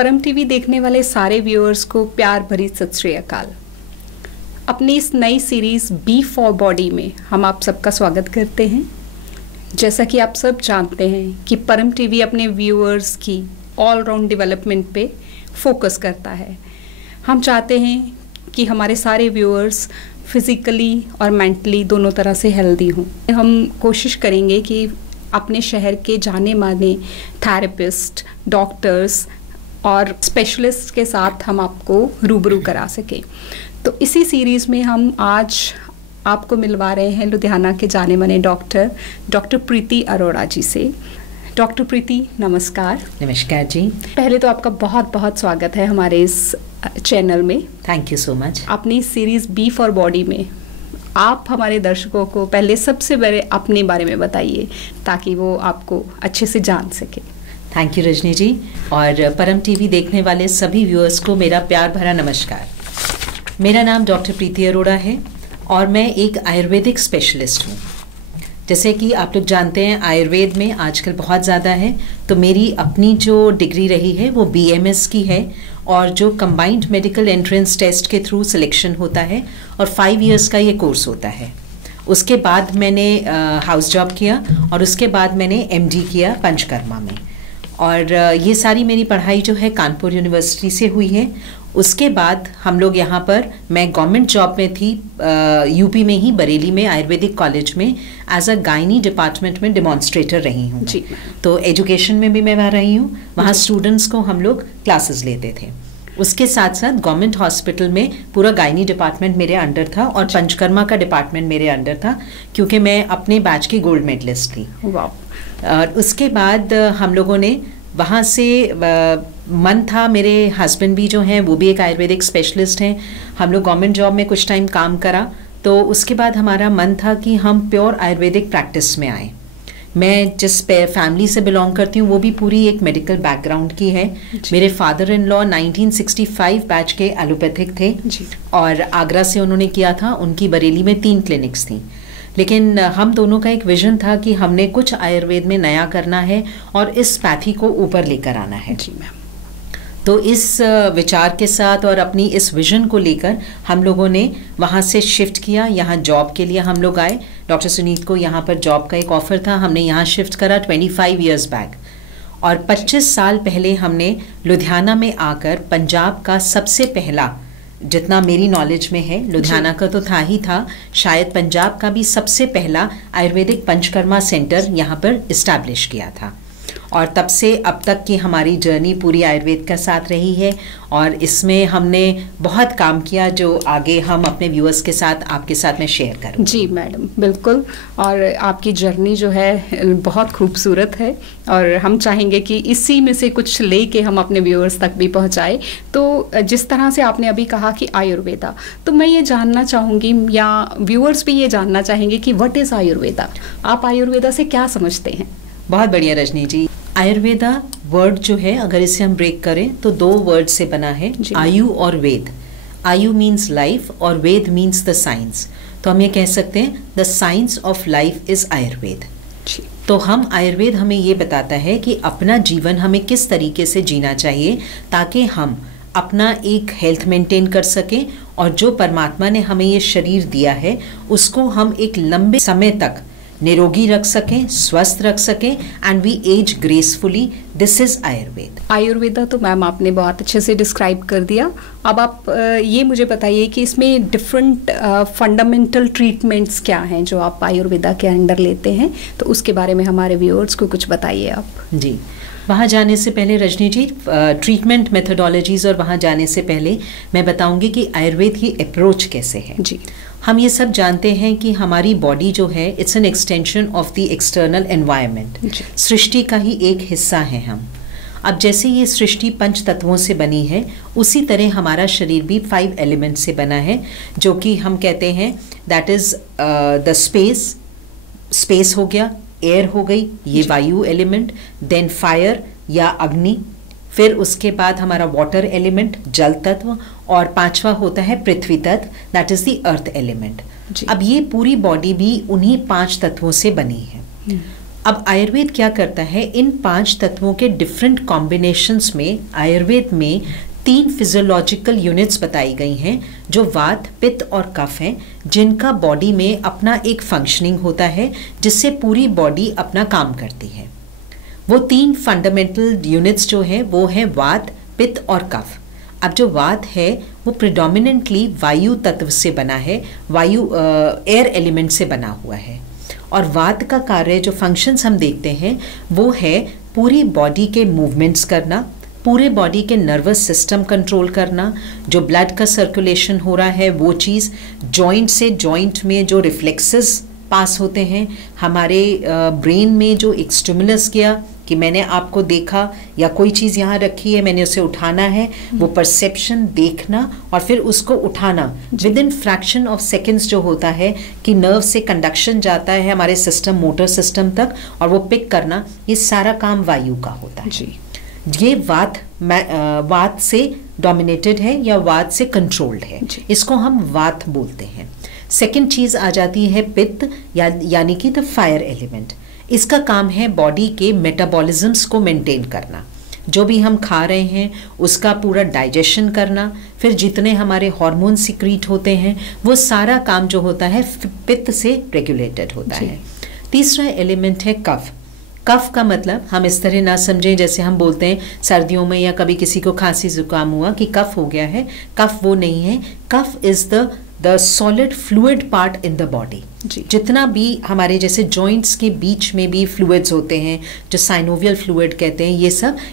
परम टीवी देखने वाले सारे व्यूअर्स को प्यार भरी सत श्री अकाल। अपनी इस नई सीरीज़ बी फॉर बॉडी में हम आप सबका स्वागत करते हैं। जैसा कि आप सब जानते हैं कि परम टीवी अपने व्यूअर्स की ऑल राउंड डेवलपमेंट पे फोकस करता है। हम चाहते हैं कि हमारे सारे व्यूअर्स फिज़िकली और मेंटली दोनों तरह से हेल्दी हों। हम कोशिश करेंगे कि अपने शहर के जाने माने थेरेपिस्ट, डॉक्टर्स और स्पेशलिस्ट के साथ हम आपको रूबरू करा सकें। तो इसी सीरीज़ में हम आज आपको मिलवा रहे हैं लुधियाना के जाने माने डॉक्टर प्रीति अरोड़ा जी से। डॉक्टर प्रीति, नमस्कार। नमस्कार जी। पहले तो आपका बहुत बहुत स्वागत है हमारे इस चैनल में। Thank you so much. अपनी इस सीरीज़ बी फॉर बॉडी में आप हमारे दर्शकों को पहले सबसे पहले अपने बारे में बताइए ताकि वो आपको अच्छे से जान सके। थैंक यू रजनी जी, और परम टीवी देखने वाले सभी व्यूअर्स को मेरा प्यार भरा नमस्कार। मेरा नाम डॉक्टर प्रीति अरोड़ा है और मैं एक आयुर्वेदिक स्पेशलिस्ट हूँ। जैसे कि आप लोग जानते हैं आयुर्वेद में आजकल बहुत ज़्यादा है, तो मेरी अपनी जो डिग्री रही है वो BMS की है और जो कंबाइंड मेडिकल एंट्रेंस टेस्ट के थ्रू सिलेक्शन होता है और 5 इयर्स का ये कोर्स होता है। उसके बाद मैंने हाउस जॉब किया और उसके बाद मैंने MD किया पंचकर्मा में, और ये सारी मेरी पढ़ाई जो है कानपुर यूनिवर्सिटी से हुई है। उसके बाद हम लोग यहाँ पर, मैं गवर्नमेंट जॉब में थी यूपी में ही, बरेली में आयुर्वेदिक कॉलेज में एज अ गायनी डिपार्टमेंट में डेमोन्स्ट्रेटर रही हूँ जी। तो एजुकेशन में भी मैं वहाँ रही हूँ, वहाँ स्टूडेंट्स को हम लोग क्लासेस लेते थे। उसके साथ साथ गवर्नमेंट हॉस्पिटल में पूरा गायनी डिपार्टमेंट मेरे अंडर था और पंचकर्मा का डिपार्टमेंट मेरे अंडर था, क्योंकि मैं अपने बैच की गोल्ड मेडलिस्ट थी। और उसके बाद हम लोगों ने वहाँ से मन था, मेरे हस्बैंड भी जो हैं वो भी एक आयुर्वेदिक स्पेशलिस्ट हैं, हम लोग गवर्नमेंट जॉब में कुछ टाइम काम करा, तो उसके बाद हमारा मन था कि हम प्योर आयुर्वेदिक प्रैक्टिस में आए। मैं जिस फैमिली से बिलोंग करती हूँ वो भी पूरी एक मेडिकल बैकग्राउंड की है। मेरे फादर इन लॉ 1965 बैच के एलोपैथिक थे और आगरा से उन्होंने किया था। उनकी बरेली में 3 क्लिनिक्स थी, लेकिन हम दोनों का एक विजन था कि हमने कुछ आयुर्वेद में नया करना है और इस पैथी को ऊपर लेकर आना है। जी मैम। तो इस विचार के साथ और अपनी इस विजन को लेकर हम लोगों ने वहाँ से शिफ्ट किया। यहाँ जॉब के लिए हम लोग आए। डॉक्टर सुनीत को यहाँ पर जॉब का एक ऑफर था, हमने यहाँ शिफ्ट करा 25 इयर्स बैक। और 25 साल पहले हमने लुधियाना में आकर पंजाब का सबसे पहला, जितना मेरी नॉलेज में है, लुधियाना का तो था ही था, शायद पंजाब का भी सबसे पहला आयुर्वेदिक पंचकर्मा सेंटर यहाँ पर इस्टेब्लिश किया था। और तब से अब तक की हमारी जर्नी पूरी आयुर्वेद का साथ रही है और इसमें हमने बहुत काम किया जो आगे हम अपने व्यूअर्स के साथ, आपके साथ मैं शेयर करूँ। जी मैडम, बिल्कुल। और आपकी जर्नी जो है बहुत खूबसूरत है और हम चाहेंगे कि इसी में से कुछ लेके हम अपने व्यूअर्स तक भी पहुँचाए। तो जिस तरह से आपने अभी कहा कि आयुर्वेदा, तो मैं ये जानना चाहूँगी या व्यूअर्स भी ये जानना चाहेंगे कि व्हाट इज़ आयुर्वेदा? आप आयुर्वेदा से क्या समझते हैं? बहुत बढ़िया रजनी जी। आयुर्वेदा वर्ड जो है, अगर इसे हम ब्रेक करें तो 2 वर्ड से बना है, आयु और वेद। आयु मीन्स लाइफ और वेद मीन्स द साइंस। तो हम ये कह सकते हैं the science of life is Ayurveda. तो हम आयुर्वेद हमें ये बताता है कि अपना जीवन हमें किस तरीके से जीना चाहिए ताकि हम अपना एक हेल्थ मेंटेन कर सकें और जो परमात्मा ने हमें ये शरीर दिया है उसको हम एक लंबे समय तक निरोगी रख सकें, स्वस्थ रख सकें, and we age gracefully. This is Ayurveda. Ayurveda तो मैम आपने बहुत अच्छे से डिस्क्राइब कर दिया। अब आप ये मुझे बताइए कि इसमें डिफरेंट फंडामेंटल ट्रीटमेंट्स क्या हैं जो आप आयुर्वेदा के अंडर लेते हैं, तो उसके बारे में हमारे व्यूअर्स को कुछ बताइए आप। जी, वहाँ जाने से पहले रजनी जी, ट्रीटमेंट मेथोडोलॉजीज और वहाँ जाने से पहले मैं बताऊंगी कि आयुर्वेद की अप्रोच कैसे है। जी, हम ये सब जानते हैं कि हमारी बॉडी जो है it's an extension of the external environment. सृष्टि का ही एक हिस्सा है हम। अब जैसे ये सृष्टि 5 तत्वों से बनी है, उसी तरह हमारा शरीर भी 5 एलिमेंट से बना है, जो कि हम कहते हैं दैट इज द स्पेस हो गया, एयर हो गई, ये वायु एलिमेंट, देन फायर या अग्नि, फिर उसके बाद हमारा वाटर एलिमेंट जल तत्व, और 5वां होता है पृथ्वी तत्व, that is the earth element. अब ये पूरी बॉडी भी उन्हीं 5 तत्वों से बनी है। अब आयुर्वेद क्या करता है, इन 5 तत्वों के डिफरेंट कॉम्बिनेशंस में आयुर्वेद में 3 फिजियोलॉजिकल यूनिट्स बताई गई हैं जो वात, पित्त और कफ हैं, जिनका बॉडी में अपना एक फंक्शनिंग होता है जिससे पूरी बॉडी अपना काम करती है। वो 3 फंडामेंटल यूनिट्स जो हैं वो हैं वात, पित्त और कफ। अब जो वात है वो प्रिडोमिनेंटली वायु तत्व से बना है, वायु एयर एलिमेंट से बना हुआ है। और वात का कार्य जो फंक्शंस हम देखते हैं वो है पूरी बॉडी के मूवमेंट्स करना, पूरे बॉडी के नर्वस सिस्टम कंट्रोल करना, जो ब्लड का सर्कुलेशन हो रहा है वो चीज़, जॉइंट से जॉइंट में जो रिफ्लेक्सेस पास होते हैं, हमारे ब्रेन में जो एक स्टिमुलस गया कि मैंने आपको देखा या कोई चीज़ यहाँ रखी है मैंने उसे उठाना है, वो परसेप्शन, देखना और फिर उसको उठाना with in fraction of seconds जो होता है कि नर्व से कंडक्शन जाता है हमारे सिस्टम, मोटर सिस्टम तक और वो पिक करना, ये सारा काम वायु का होता है जी। ये वात से डोमिनेटेड है या वात से कंट्रोल्ड है, इसको हम वात बोलते हैं। सेकेंड चीज़ आ जाती है पित्त यानी कि द फायर एलिमेंट। इसका काम है बॉडी के मेटाबॉलिज्म्स को मेंटेन करना, जो भी हम खा रहे हैं उसका पूरा डाइजेशन करना, फिर जितने हमारे हार्मोन सिक्रीट होते हैं वो सारा काम जो होता है पित्त से रेगुलेटेड होता है। तीसरा एलिमेंट है कफ। कफ का मतलब हम इस तरह ना समझें जैसे हम बोलते हैं सर्दियों में या कभी किसी को खांसी जुकाम हुआ कि कफ हो गया है, कफ वो नहीं है। Kapha is the solid fluid part in the body. जितना भी हमारे जैसे जॉइंट्स के बीच में भी फ्लूइड्स होते हैं जो साइनोवियल फ्लूइड कहते हैं,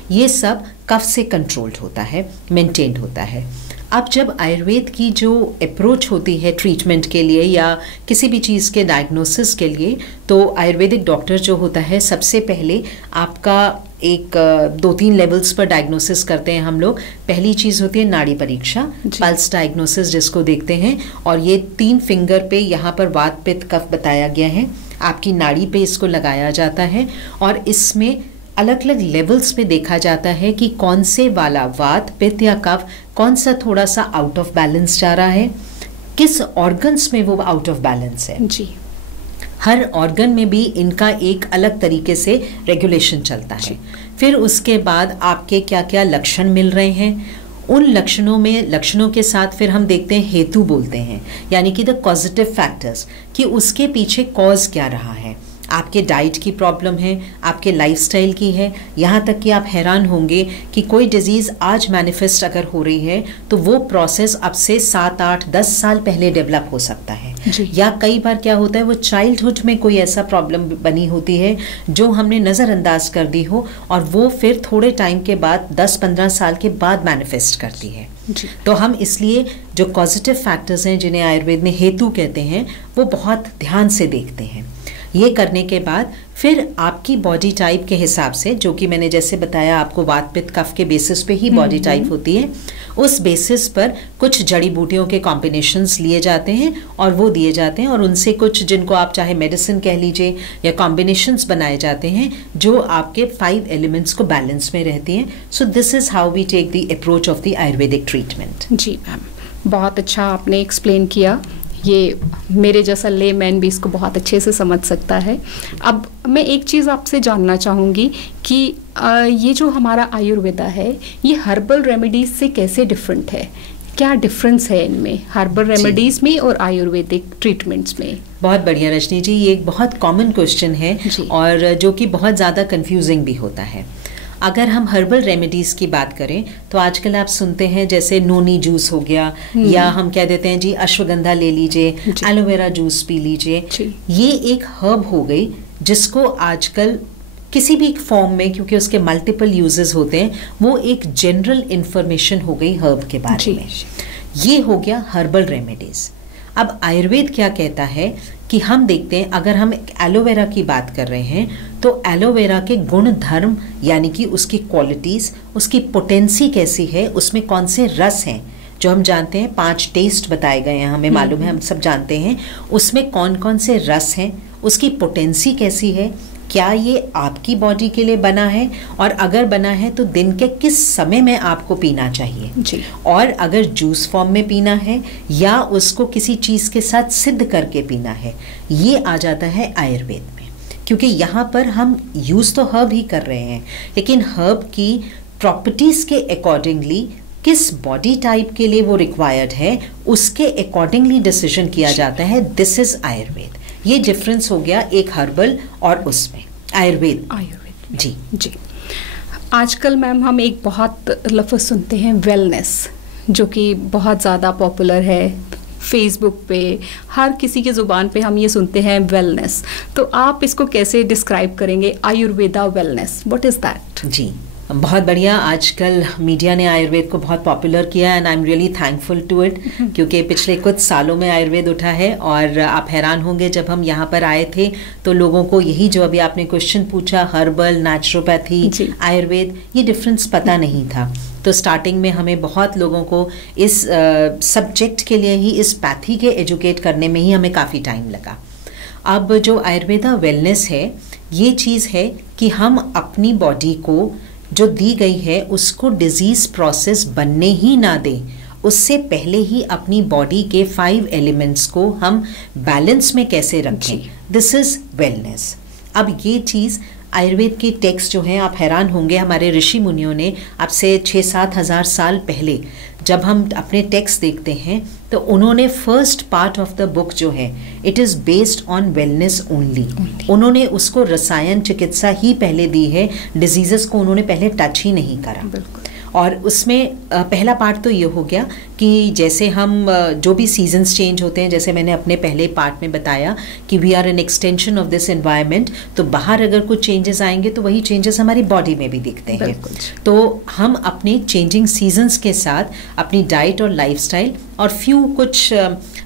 ये सब कफ से कंट्रोल्ड होता है, मेंटेन्ड होता है। अब जब आयुर्वेद की जो अप्रोच होती है ट्रीटमेंट के लिए या किसी भी चीज़ के डायग्नोसिस के लिए, तो आयुर्वेदिक डॉक्टर जो होता है सबसे पहले आपका एक 2-3 लेवल्स पर डायग्नोसिस करते हैं हम लोग। पहली चीज़ होती है नाड़ी परीक्षा, पल्स डायग्नोसिस जिसको देखते हैं, और ये 3 फिंगर पे यहाँ पर वात, पित्त, कफ बताया गया है, आपकी नाड़ी पे इसको लगाया जाता है और इसमें अलग अलग लेवल्स पे देखा जाता है कि कौन से वाला वात, पित्त या कफ कौन सा थोड़ा सा आउट ऑफ बैलेंस जा रहा है, किस ऑर्गन्स में वो आउट ऑफ बैलेंस है जी। हर ऑर्गन में भी इनका एक अलग तरीके से रेगुलेशन चलता है। फिर उसके बाद आपके क्या क्या लक्षण मिल रहे हैं, उन लक्षणों के साथ फिर हम देखते हैं हेतु बोलते हैं, यानी कि द कॉजेटिव फैक्टर्स, कि उसके पीछे कॉज क्या रहा है। आपके डाइट की प्रॉब्लम है, आपके लाइफस्टाइल की है, यहाँ तक कि आप हैरान होंगे कि कोई डिजीज़ आज मैनिफेस्ट अगर हो रही है तो वो प्रोसेस अब से 7, 8, 10 साल पहले डेवलप हो सकता है। या कई बार क्या होता है वो चाइल्डहुड में कोई ऐसा प्रॉब्लम बनी होती है जो हमने नज़रअंदाज कर दी हो और वो फिर थोड़े टाइम के बाद 10-15 साल के बाद मैनिफेस्ट करती है। तो हम इसलिए जो पॉजिटिव फैक्टर्स हैं जिन्हें आयुर्वेद में हेतु कहते हैं वो बहुत ध्यान से देखते हैं। ये करने के बाद फिर आपकी बॉडी टाइप के हिसाब से, जो कि मैंने जैसे बताया आपको वात, पित्त, कफ के बेसिस पे ही बॉडी टाइप होती है, उस बेसिस पर कुछ जड़ी बूटियों के कॉम्बिनेशंस लिए जाते हैं और वो दिए जाते हैं और उनसे कुछ जिनको आप चाहे मेडिसिन कह लीजिए या कॉम्बिनेशंस बनाए जाते हैं जो आपके 5 एलिमेंट्स को बैलेंस में रहती हैं। So this is how we take the approach of the Ayurvedic treatment. जी मैम, बहुत अच्छा आपने एक्सप्लेन किया। ये मेरे जैसा लेमैन भी इसको बहुत अच्छे से समझ सकता है। अब मैं एक चीज़ आपसे जानना चाहूँगी कि ये जो हमारा आयुर्वेदा है ये हर्बल रेमेडीज से कैसे डिफरेंट है, क्या डिफरेंस है इनमें हर्बल रेमेडीज में और आयुर्वेदिक ट्रीटमेंट्स में? बहुत बढ़िया रजनी जी, ये एक बहुत कॉमन क्वेश्चन है और जो कि बहुत ज़्यादा कंफ्यूजिंग भी होता है। अगर हम हर्बल रेमेडीज़ की बात करें तो आजकल आप सुनते हैं जैसे नोनी जूस हो गया या हम कह देते हैं जी अश्वगंधा ले लीजिए, एलोवेरा जूस पी लीजिए। ये एक हर्ब हो गई जिसको आजकल किसी भी फॉर्म में, क्योंकि उसके मल्टीपल यूजेस होते हैं, वो एक जनरल इंफॉर्मेशन हो गई हर्ब के बारे में। ये हो गया हर्बल रेमेडीज़। अब आयुर्वेद क्या कहता है कि हम देखते हैं, अगर हम एलोवेरा की बात कर रहे हैं तो एलोवेरा के गुण धर्म यानी कि उसकी क्वालिटीज़, उसकी पोटेंसी कैसी है, उसमें कौन से रस हैं जो हम जानते हैं 5 टेस्ट बताए गए हैं, हमें मालूम है, हम सब जानते हैं, उसमें कौन कौन से रस हैं, उसकी पोटेंसी कैसी है, क्या ये आपकी बॉडी के लिए बना है और अगर बना है तो दिन के किस समय में आपको पीना चाहिए जी। और अगर जूस फॉर्म में पीना है या उसको किसी चीज़ के साथ सिद्ध करके पीना है, ये आ जाता है आयुर्वेद में। क्योंकि यहाँ पर हम यूज़ तो हर्ब ही कर रहे हैं, लेकिन हर्ब की प्रॉपर्टीज़ के अकॉर्डिंगली किस बॉडी टाइप के लिए वो रिक्वायर्ड है, उसके अकॉर्डिंगली डिसीजन किया जाता है। This is Ayurveda. ये डिफरेंस हो गया एक हर्बल और उसमें आयुर्वेद में। जी जी। आजकल मैम हम एक बहुत लफ्ज़ सुनते हैं वेलनेस, जो कि बहुत ज़्यादा पॉपुलर है फेसबुक पे, हर किसी की ज़ुबान पे हम ये सुनते हैं वेलनेस। तो आप इसको कैसे डिस्क्राइब करेंगे, Ayurveda wellness, what is that? जी, बहुत बढ़िया। आजकल मीडिया ने आयुर्वेद को बहुत पॉपुलर किया and I am really thankful to it, क्योंकि पिछले कुछ सालों में आयुर्वेद उठा है। और आप हैरान होंगे, जब हम यहाँ पर आए थे तो लोगों को यही जो अभी आपने क्वेश्चन पूछा, हर्बल, नेचुरोपैथी, आयुर्वेद, ये डिफरेंस पता नहीं था। तो स्टार्टिंग में हमें बहुत लोगों को इस सब्जेक्ट के लिए ही, इस पैथी के एजुकेट करने में ही हमें काफ़ी टाइम लगा। अब जो आयुर्वेदा वेलनेस है, ये चीज़ है कि हम अपनी बॉडी को जो दी गई है उसको डिजीज प्रोसेस बनने ही ना दें, उससे पहले ही अपनी बॉडी के 5 एलिमेंट्स को हम बैलेंस में कैसे रखें, दिस इज वेलनेस। अब ये चीज़ आयुर्वेद के टेक्स्ट जो हैं, आप हैरान होंगे, हमारे ऋषि मुनियों ने अब से 6-7 हज़ार साल पहले जब हम अपने टेक्स्ट देखते हैं तो उन्होंने first part of the book जो है, it is based on wellness only. उन्होंने उसको रसायन चिकित्सा ही पहले दी है, डिजीजेस को उन्होंने पहले टच ही नहीं करा। और उसमें पहला पार्ट तो ये हो गया कि जैसे हम जो भी सीजन्स चेंज होते हैं, जैसे मैंने अपने पहले पार्ट में बताया कि we are an extension of this environment, तो बाहर अगर कुछ चेंजेस आएंगे तो वही चेंजेस हमारी बॉडी में भी दिखते हैं। तो हम अपने चेंजिंग सीजन्स के साथ अपनी डाइट और लाइफस्टाइल और फ्यू कुछ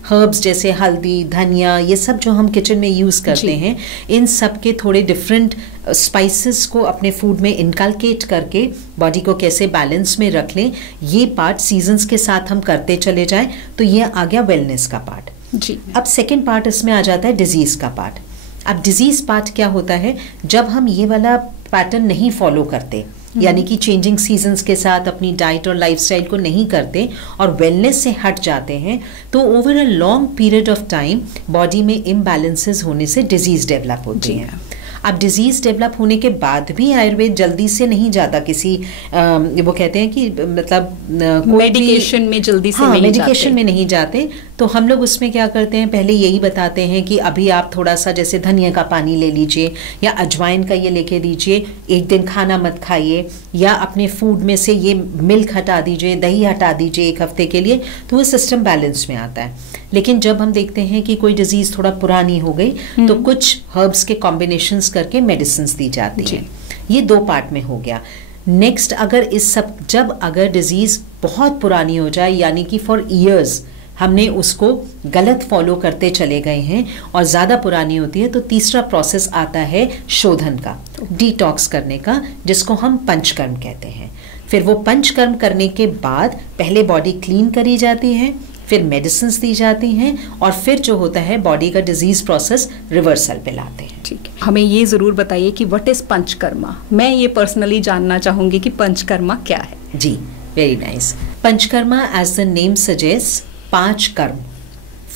हर्ब्स जैसे हल्दी, धनिया, ये सब जो हम किचन में यूज़ करते हैं, इन सब के थोड़े डिफरेंट स्पाइसेस को अपने फूड में इनकलकेट करके बॉडी को कैसे बैलेंस में रख लें, ये पार्ट सीजन्स के साथ हम करते चले जाएं, तो ये आ गया वेलनेस का पार्ट। जी। अब सेकेंड पार्ट इसमें आ जाता है डिजीज़ का पार्ट। अब डिजीज़ पार्ट क्या होता है, जब हम ये वाला पैटर्न नहीं फॉलो करते, यानी कि चेंजिंग सीजन्स के साथ अपनी डाइट और लाइफस्टाइल को नहीं करते और वेलनेस से हट जाते हैं, तो over a long period of time body में इम्बैलेंसेस होने से डिजीज़ डेवलप होती हैं। अब डिजीज़ डेवलप होने के बाद भी आयुर्वेद जल्दी से नहीं जाता किसी वो कहते हैं कि मतलब मेडिकेशन में जल्दी से नहीं मेडिकेशन में नहीं जाते। तो हम लोग उसमें क्या करते हैं, पहले यही बताते हैं कि अभी आप थोड़ा सा जैसे धनिया का पानी ले लीजिए या अजवाइन का ये लेके दीजिए, एक दिन खाना मत खाइए, या अपने फूड में से ये मिल्क हटा दीजिए, दही हटा दीजिए एक हफ्ते के लिए, तो वो सिस्टम बैलेंस में आता है। लेकिन जब हम देखते हैं कि कोई डिजीज़ थोड़ा पुरानी हो गई तो कुछ हर्ब्स के कॉम्बिनेशंस करके मेडिसिन्स दी जाती हैं। ये 2 पार्ट में हो गया। नेक्स्ट, अगर इस सब जब अगर डिजीज़ बहुत पुरानी हो जाए, यानी कि फॉर ईयर्स हमने उसको गलत फॉलो करते चले गए हैं और ज़्यादा पुरानी होती है, तो तीसरा प्रोसेस आता है शोधन का, डिटॉक्स करने का, जिसको हम पंचकर्म कहते हैं। फिर वो पंचकर्म करने के बाद पहले बॉडी क्लीन करी जाती है, फिर मेडिसिन्स दी जाती हैं, और फिर जो होता है बॉडी का डिजीज प्रोसेस रिवर्सल पे लाते हैं। ठीक है, हमें ये ज़रूर बताइए कि व्हाट इज़ पंचकर्मा। मैं ये पर्सनली जानना चाहूँगी कि पंचकर्मा क्या है। जी, very nice. Panchakarma as the name suggest, 5 karma,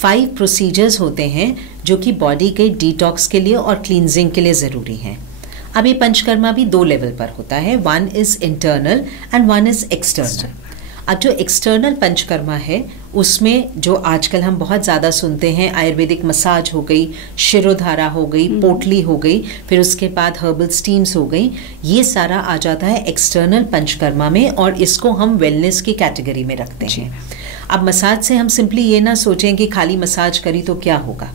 5 procedures होते हैं जो कि बॉडी के डिटॉक्स के लिए और क्लींजिंग के लिए ज़रूरी हैं। अब ये पंचकर्मा भी 2 लेवल पर होता है, 1 is internal and 1 is external. अब जो एक्सटर्नल पंचकर्मा है उसमें जो आजकल हम बहुत ज़्यादा सुनते हैं, आयुर्वेदिक मसाज हो गई, शिरोधारा हो गई, पोटली हो गई, फिर उसके बाद हर्बल स्टीम्स हो गई, ये सारा आ जाता है एक्सटर्नल पंचकर्मा में, और इसको हम वेलनेस की कैटेगरी में रखते हैं। अब मसाज से हम सिंपली ये ना सोचें कि खाली मसाज करी तो क्या होगा।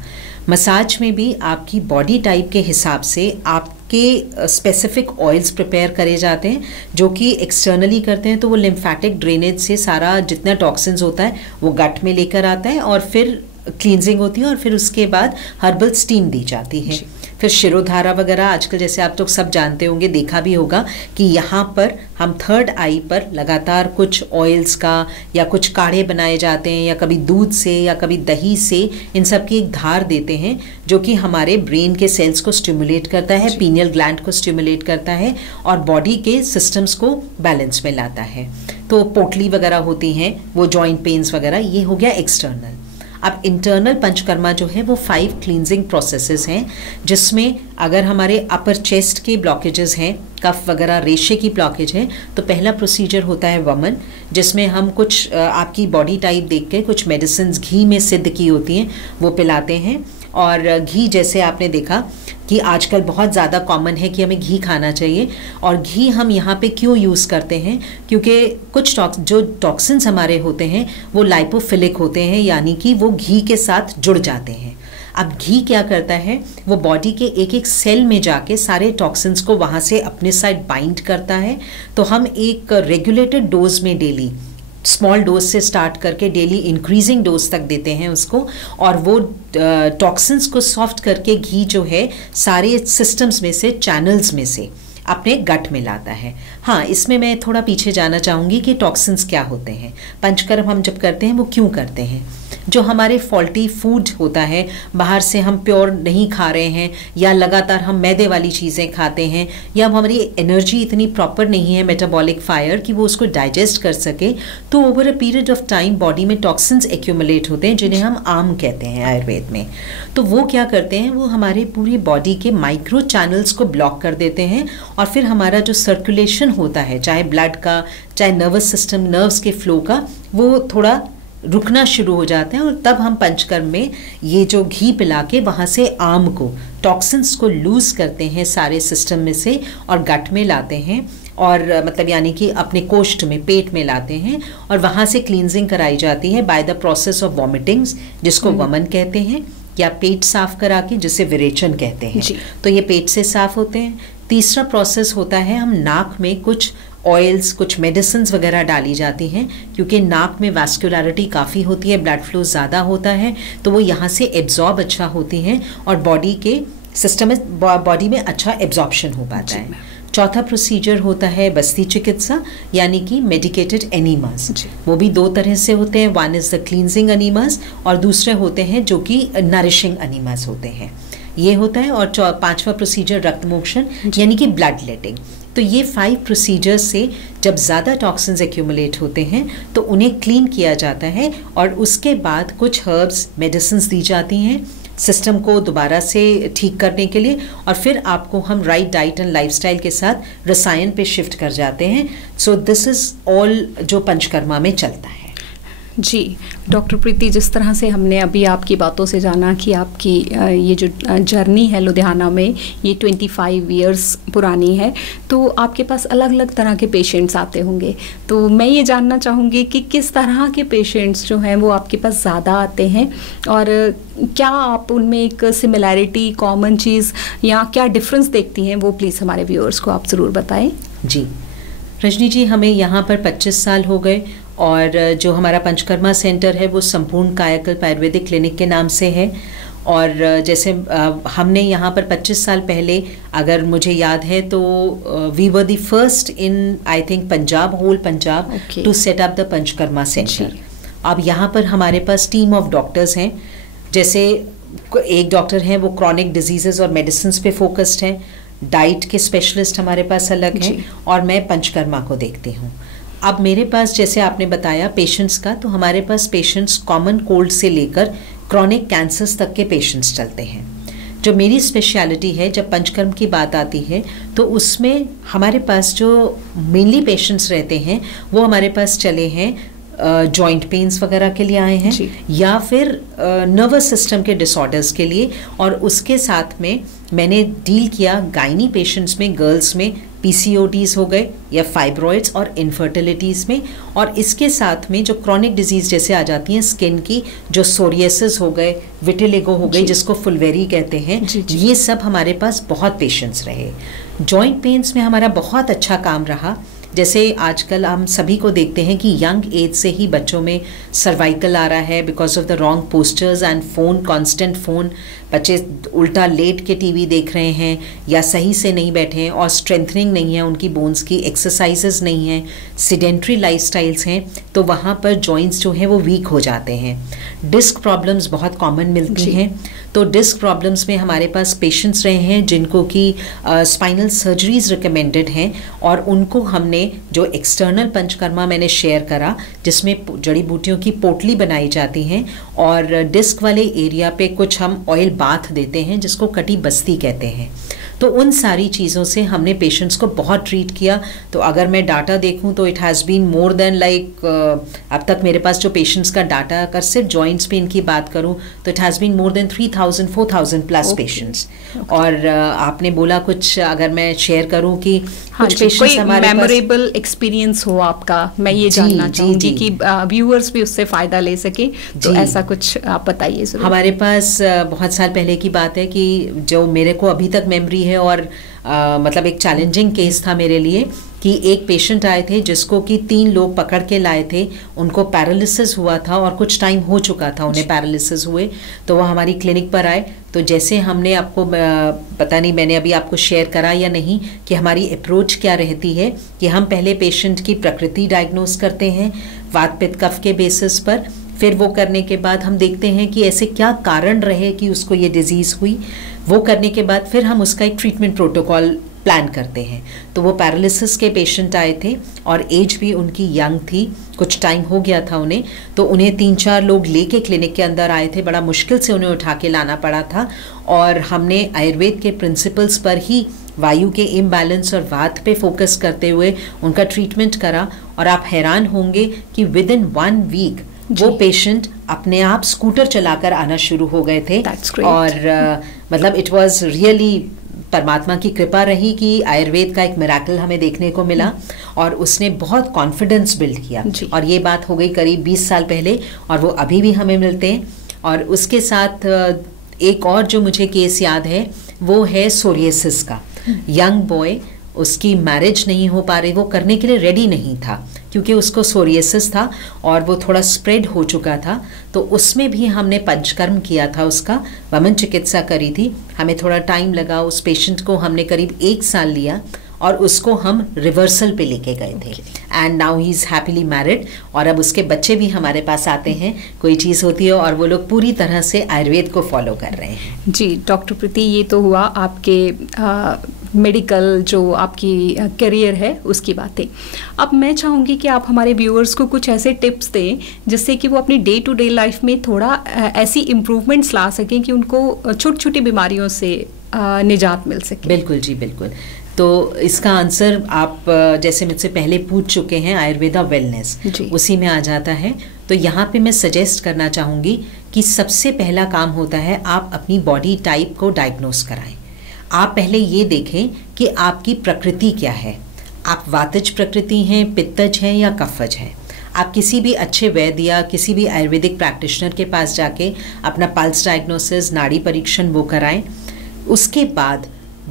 मसाज में भी आपकी बॉडी टाइप के हिसाब से आपके स्पेसिफिक ऑयल्स प्रिपेयर करे जाते हैं, जो कि एक्सटर्नली करते हैं तो वो लिम्फेटिक ड्रेनेज से सारा जितना टॉक्सिन्स होता है वो गट में लेकर आता है, और फिर क्लींजिंग होती है, और फिर उसके बाद हर्बल स्टीम दी जाती है। फिर शिरोधारा वगैरह आजकल जैसे आप लोग सब जानते होंगे, देखा भी होगा कि यहाँ पर हम 3rd आई पर लगातार कुछ ऑयल्स का या कुछ काढ़े बनाए जाते हैं, या कभी दूध से या कभी दही से, इन सब की एक धार देते हैं जो कि हमारे ब्रेन के सेल्स को स्टिमुलेट करता है, पीनियल ग्लैंड को स्टिमुलेट करता है और बॉडी के सिस्टम्स को बैलेंस में लाता है। तो पोटली वगैरह होती हैं, वो जॉइंट पेन्स वगैरह, ये हो गया एक्सटर्नल। अब इंटरनल पंचकर्मा जो है वो 5 क्लींजिंग प्रोसेसेस हैं, जिसमें अगर हमारे अपर चेस्ट के ब्लॉकेजेस हैं, कफ वगैरह रेशे की ब्लॉकेज है, तो पहला प्रोसीजर होता है वमन, जिसमें हम कुछ आपकी बॉडी टाइप देख के कुछ मेडिसिन घी में सिद्ध की होती हैं वो पिलाते हैं। और घी जैसे आपने देखा कि आजकल बहुत ज़्यादा कॉमन है कि हमें घी खाना चाहिए, और घी हम यहाँ पे क्यों यूज़ करते हैं, क्योंकि कुछ जो टॉक्सिन्स हमारे होते हैं वो लाइपोफिलिक होते हैं, यानी कि वो घी के साथ जुड़ जाते हैं। अब घी क्या करता है, वो बॉडी के एक एक सेल में जाके सारे टॉक्सिन्स को वहाँ से अपने साइड बाइंड करता है। तो हम एक रेगुलेटेड डोज में डेली, स्मॉल डोज से स्टार्ट करके डेली इंक्रीजिंग डोज तक देते हैं उसको, और वो टॉक्सिन्स को सॉफ्ट करके घी जो है सारे सिस्टम्स में से, चैनल्स में से अपने गट में लाता है। हाँ, इसमें मैं थोड़ा पीछे जाना चाहूँगी कि टॉक्सिन्स क्या होते हैं, पंचकर्म हम जब करते हैं वो क्यों करते हैं। जो हमारे फॉल्टी फूड होता है, बाहर से हम प्योर नहीं खा रहे हैं, या लगातार हम मैदे वाली चीज़ें खाते हैं, या हमारी एनर्जी इतनी प्रॉपर नहीं है, मेटाबॉलिक फायर, कि वो उसको डाइजेस्ट कर सके, तो over a period of time body में टॉक्सिन्स एक्यूमुलेट होते हैं, जिन्हें हम आम कहते हैं आयुर्वेद में। तो वो क्या करते हैं, वो हमारे पूरी बॉडी के माइक्रो चैनल्स को ब्लॉक कर देते हैं, और फिर हमारा जो सर्कुलेशन होता है, चाहे ब्लड का, चाहे नर्वस सिस्टम, नर्व्स के फ्लो का, वो थोड़ा रुकना शुरू हो जाते हैं। और तब हम पंचकर्म में ये जो घी पिला के वहाँ से आम को, टॉक्सिन्स को लूज़ करते हैं सारे सिस्टम में से, और गट में लाते हैं, और मतलब यानी कि अपने कोष्ठ में, पेट में लाते हैं, और वहाँ से क्लींजिंग कराई जाती है by the process of vomitings, जिसको वमन कहते हैं, या पेट साफ करा के, जिसे विरेचन कहते हैं। तो ये पेट से साफ होते हैं। तीसरा प्रोसेस होता है, हम नाक में कुछ ऑयल्स, कुछ मेडिसिन्स वगैरह डाली जाती हैं, क्योंकि नाक में वैस्कुलरिटी काफ़ी होती है, ब्लड फ्लो ज़्यादा होता है, तो वो यहाँ से एब्जॉर्ब अच्छा होती हैं, और बॉडी के सिस्टम में, बॉडी में अच्छा एब्जॉर्प्शन हो पाता है। चौथा प्रोसीजर होता है बस्ती चिकित्सा, यानी कि मेडिकेटेड एनीमास। वो भी 2 तरह से होते हैं, वन इज़ द क्लींजिंग एनीमास, और दूसरे होते हैं जो कि नरिशिंग एनीमास होते हैं, ये होता है। और 5वां प्रोसीजर रक्तमोक्षण, यानी कि ब्लड लेटिंग। तो ये 5 प्रोसीजर्स से जब ज़्यादा टॉक्सिन्स एक्यूमुलेट होते हैं तो उन्हें क्लीन किया जाता है, और उसके बाद कुछ हर्ब्स, मेडिसिन्स दी जाती हैं सिस्टम को दोबारा से ठीक करने के लिए, और फिर आपको हम राइट डाइट एंड लाइफस्टाइल के साथ रसायन पे शिफ्ट कर जाते हैं। सो दिस इज़ ऑल जो पंचकर्मा में चलता है। जी डॉक्टर प्रीति, जिस तरह से हमने अभी आपकी बातों से जाना कि आपकी ये जो जर्नी है लुधियाना में, ये 25 इयर्स पुरानी है, तो आपके पास अलग अलग तरह के पेशेंट्स आते होंगे। तो मैं ये जानना चाहूँगी कि किस तरह के पेशेंट्स जो हैं वो आपके पास ज़्यादा आते हैं, और क्या आप उनमें एक सिमिलैरिटी, कॉमन चीज़ या क्या डिफरेंस देखती हैं, वो प्लीज़ हमारे व्यूअर्स को आप ज़रूर बताएं। जी रजनी जी, हमें यहाँ पर 25 साल हो गए, और जो हमारा पंचकर्मा सेंटर है वो संपूर्ण कायाकल्प आयुर्वेदिक क्लिनिक के नाम से है। और जैसे हमने यहाँ पर 25 साल पहले, अगर मुझे याद है तो we were the first in I think Punjab, whole Punjab, to set up the panchakarma centre. अब यहाँ पर हमारे पास टीम ऑफ डॉक्टर्स हैं, जैसे एक डॉक्टर हैं वो क्रॉनिक डिजीजेस और मेडिसिन पे फोकस्ड हैं, डाइट के स्पेशलिस्ट हमारे पास अलग हैं, और मैं पंचकर्मा को देखती हूँ। अब मेरे पास, जैसे आपने बताया पेशेंट्स का, तो हमारे पास पेशेंट्स कॉमन कोल्ड से लेकर क्रॉनिक कैंसर्स तक के पेशेंट्स चलते हैं। जो मेरी स्पेशलिटी है, जब पंचकर्म की बात आती है, तो उसमें हमारे पास जो मेनली पेशेंट्स रहते हैं वो हमारे पास चले हैं जॉइंट पेन्स वगैरह के लिए आए हैं, या फिर नर्वस सिस्टम के डिसऑर्डर्स के लिए, और उसके साथ में मैंने डील किया गायनी पेशेंट्स में, गर्ल्स में पीसीओडीज हो गए, या फाइब्रॉइड्स और इनफर्टिलिटीज़ में, और इसके साथ में जो क्रॉनिक डिजीज़ जैसे आ जाती हैं स्किन की, जो सोरियासिस हो गए, विटिलिगो हो गई जिसको फुलवेरी कहते हैं, ये सब हमारे पास बहुत पेशेंट्स रहे। जॉइंट पेन्स में हमारा बहुत अच्छा काम रहा। जैसे आजकल हम सभी को देखते हैं कि यंग एज से ही बच्चों में सर्वाइकल आ रहा है because of the wrong postures and phone, constant phone, बच्चे उल्टा लेट के टीवी देख रहे हैं या सही से नहीं बैठे हैं और स्ट्रेंथनिंग नहीं है उनकी बोन्स की, एक्सरसाइजेस नहीं है, सिडेंट्री लाइफस्टाइल्स हैं, तो वहाँ पर जॉइंट्स जो हैं वो वीक हो जाते हैं। डिस्क प्रॉब्लम्स बहुत कॉमन मिलती हैं। तो डिस्क प्रॉब्लम्स में हमारे पास पेशेंट्स रहे हैं जिनको कि स्पाइनल सर्जरीज रिकमेंडेड हैं, और उनको हमने जो एक्सटर्नल पंचकर्मा मैंने शेयर करा जिसमें जड़ी बूटियों की पोटली बनाई जाती हैं और डिस्क वाले एरिया पे कुछ हम ऑयल बाथ देते हैं जिसको कटी बस्ती कहते हैं। तो उन सारी चीज़ों से हमने पेशेंट्स को बहुत ट्रीट किया। तो अगर मैं डाटा देखूं तो it has been more than like अब तक मेरे पास जो पेशेंट्स का डाटा, अगर सिर्फ जॉइंट्स पेन की बात करूं तो it has been more than 3000-4000 plus patients. और आपने बोला कुछ अगर मैं शेयर करूं कि कुछ पेशेंट्स हमारे मेमोरेबल एक्सपीरियंस हो आपका, मैं ये जानना चाहूंगी कि व्यूअर्स भी उससे फ़ायदा ले सके, तो ऐसा कुछ आप बताइए। हमारे पास बहुत साल पहले की बात है कि जो मेरे को अभी तक मेमोरी है और मतलब एक चैलेंजिंग केस था मेरे लिए कि एक पेशेंट आए थे जिसको कि 3 लोग पकड़ के लाए थे, उनको पैरालिसिस हुआ था और कुछ टाइम हो चुका था उन्हें पैरालिसिस हुए। तो वो हमारी क्लिनिक पर आए, तो जैसे हमने आपको पता नहीं मैंने अभी आपको शेयर करा या नहीं कि हमारी अप्रोच क्या रहती है कि हम पहले पेशेंट की प्रकृति डायग्नोस करते हैं वात पित्त कफ के बेसिस पर। फिर वो करने के बाद हम देखते हैं कि ऐसे क्या कारण रहे कि उसको ये डिजीज़ हुई। वो करने के बाद फिर हम उसका एक ट्रीटमेंट प्रोटोकॉल प्लान करते हैं। तो वो पैरालिसिस के पेशेंट आए थे और एज भी उनकी यंग थी, कुछ टाइम हो गया था उन्हें, तो उन्हें 3-4 लोग लेके क्लिनिक के अंदर आए थे, बड़ा मुश्किल से उन्हें उठा के लाना पड़ा था। और हमने आयुर्वेद के प्रिंसिपल्स पर ही वायु के इम्बैलेंस और वात पे फोकस करते हुए उनका ट्रीटमेंट करा। और आप हैरान होंगे कि विद इन 1 वीक वो पेशेंट अपने आप स्कूटर चलाकर आना शुरू हो गए थे। और मतलब इट वाज रियली परमात्मा की कृपा रही कि आयुर्वेद का एक मिराकल हमें देखने को मिला और उसने बहुत कॉन्फिडेंस बिल्ड किया। और ये बात हो गई करीब 20 साल पहले और वो अभी भी हमें मिलते हैं। और उसके साथ एक और जो मुझे केस याद है वो है सोरियासिस का। यंग बॉय, उसकी मैरिज नहीं हो पा रही, वो करने के लिए रेडी नहीं था क्योंकि उसको सोरियासिस था और वो थोड़ा स्प्रेड हो चुका था। तो उसमें भी हमने पंचकर्म किया था, उसका वमन चिकित्सा करी थी। हमें थोड़ा टाइम लगा, उस पेशेंट को हमने करीब 1 साल लिया और उसको हम रिवर्सल पे लेके गए थे। And now he is happily married और अब उसके बच्चे भी हमारे पास आते हैं, कोई चीज़ होती है और वो लोग पूरी तरह से आयुर्वेद को फॉलो कर रहे हैं। जी डॉक्टर प्रीति, ये तो हुआ आपके मेडिकल जो आपकी करियर है उसकी बातें। अब मैं चाहूँगी कि आप हमारे व्यूअर्स को कुछ ऐसे टिप्स दें जिससे कि वो अपनी डे टू डे लाइफ में थोड़ा ऐसी इम्प्रूवमेंट्स ला सकें कि उनको छोटी छोटी बीमारियों से निजात मिल सके। बिल्कुल जी, बिल्कुल। तो इसका आंसर आप जैसे मुझसे पहले पूछ चुके हैं, आयुर्वेदा वेलनेस उसी में आ जाता है। तो यहाँ पे मैं सजेस्ट करना चाहूँगी कि सबसे पहला काम होता है आप अपनी बॉडी टाइप को डायग्नोस कराएं। आप पहले ये देखें कि आपकी प्रकृति क्या है। आप वातज प्रकृति हैं, पित्तज हैं या कफज हैं। आप किसी भी अच्छे वैद्य या किसी भी आयुर्वेदिक प्रैक्टिशनर के पास जाके अपना पल्स डायग्नोसिस, नाड़ी परीक्षण वो कराएं। उसके बाद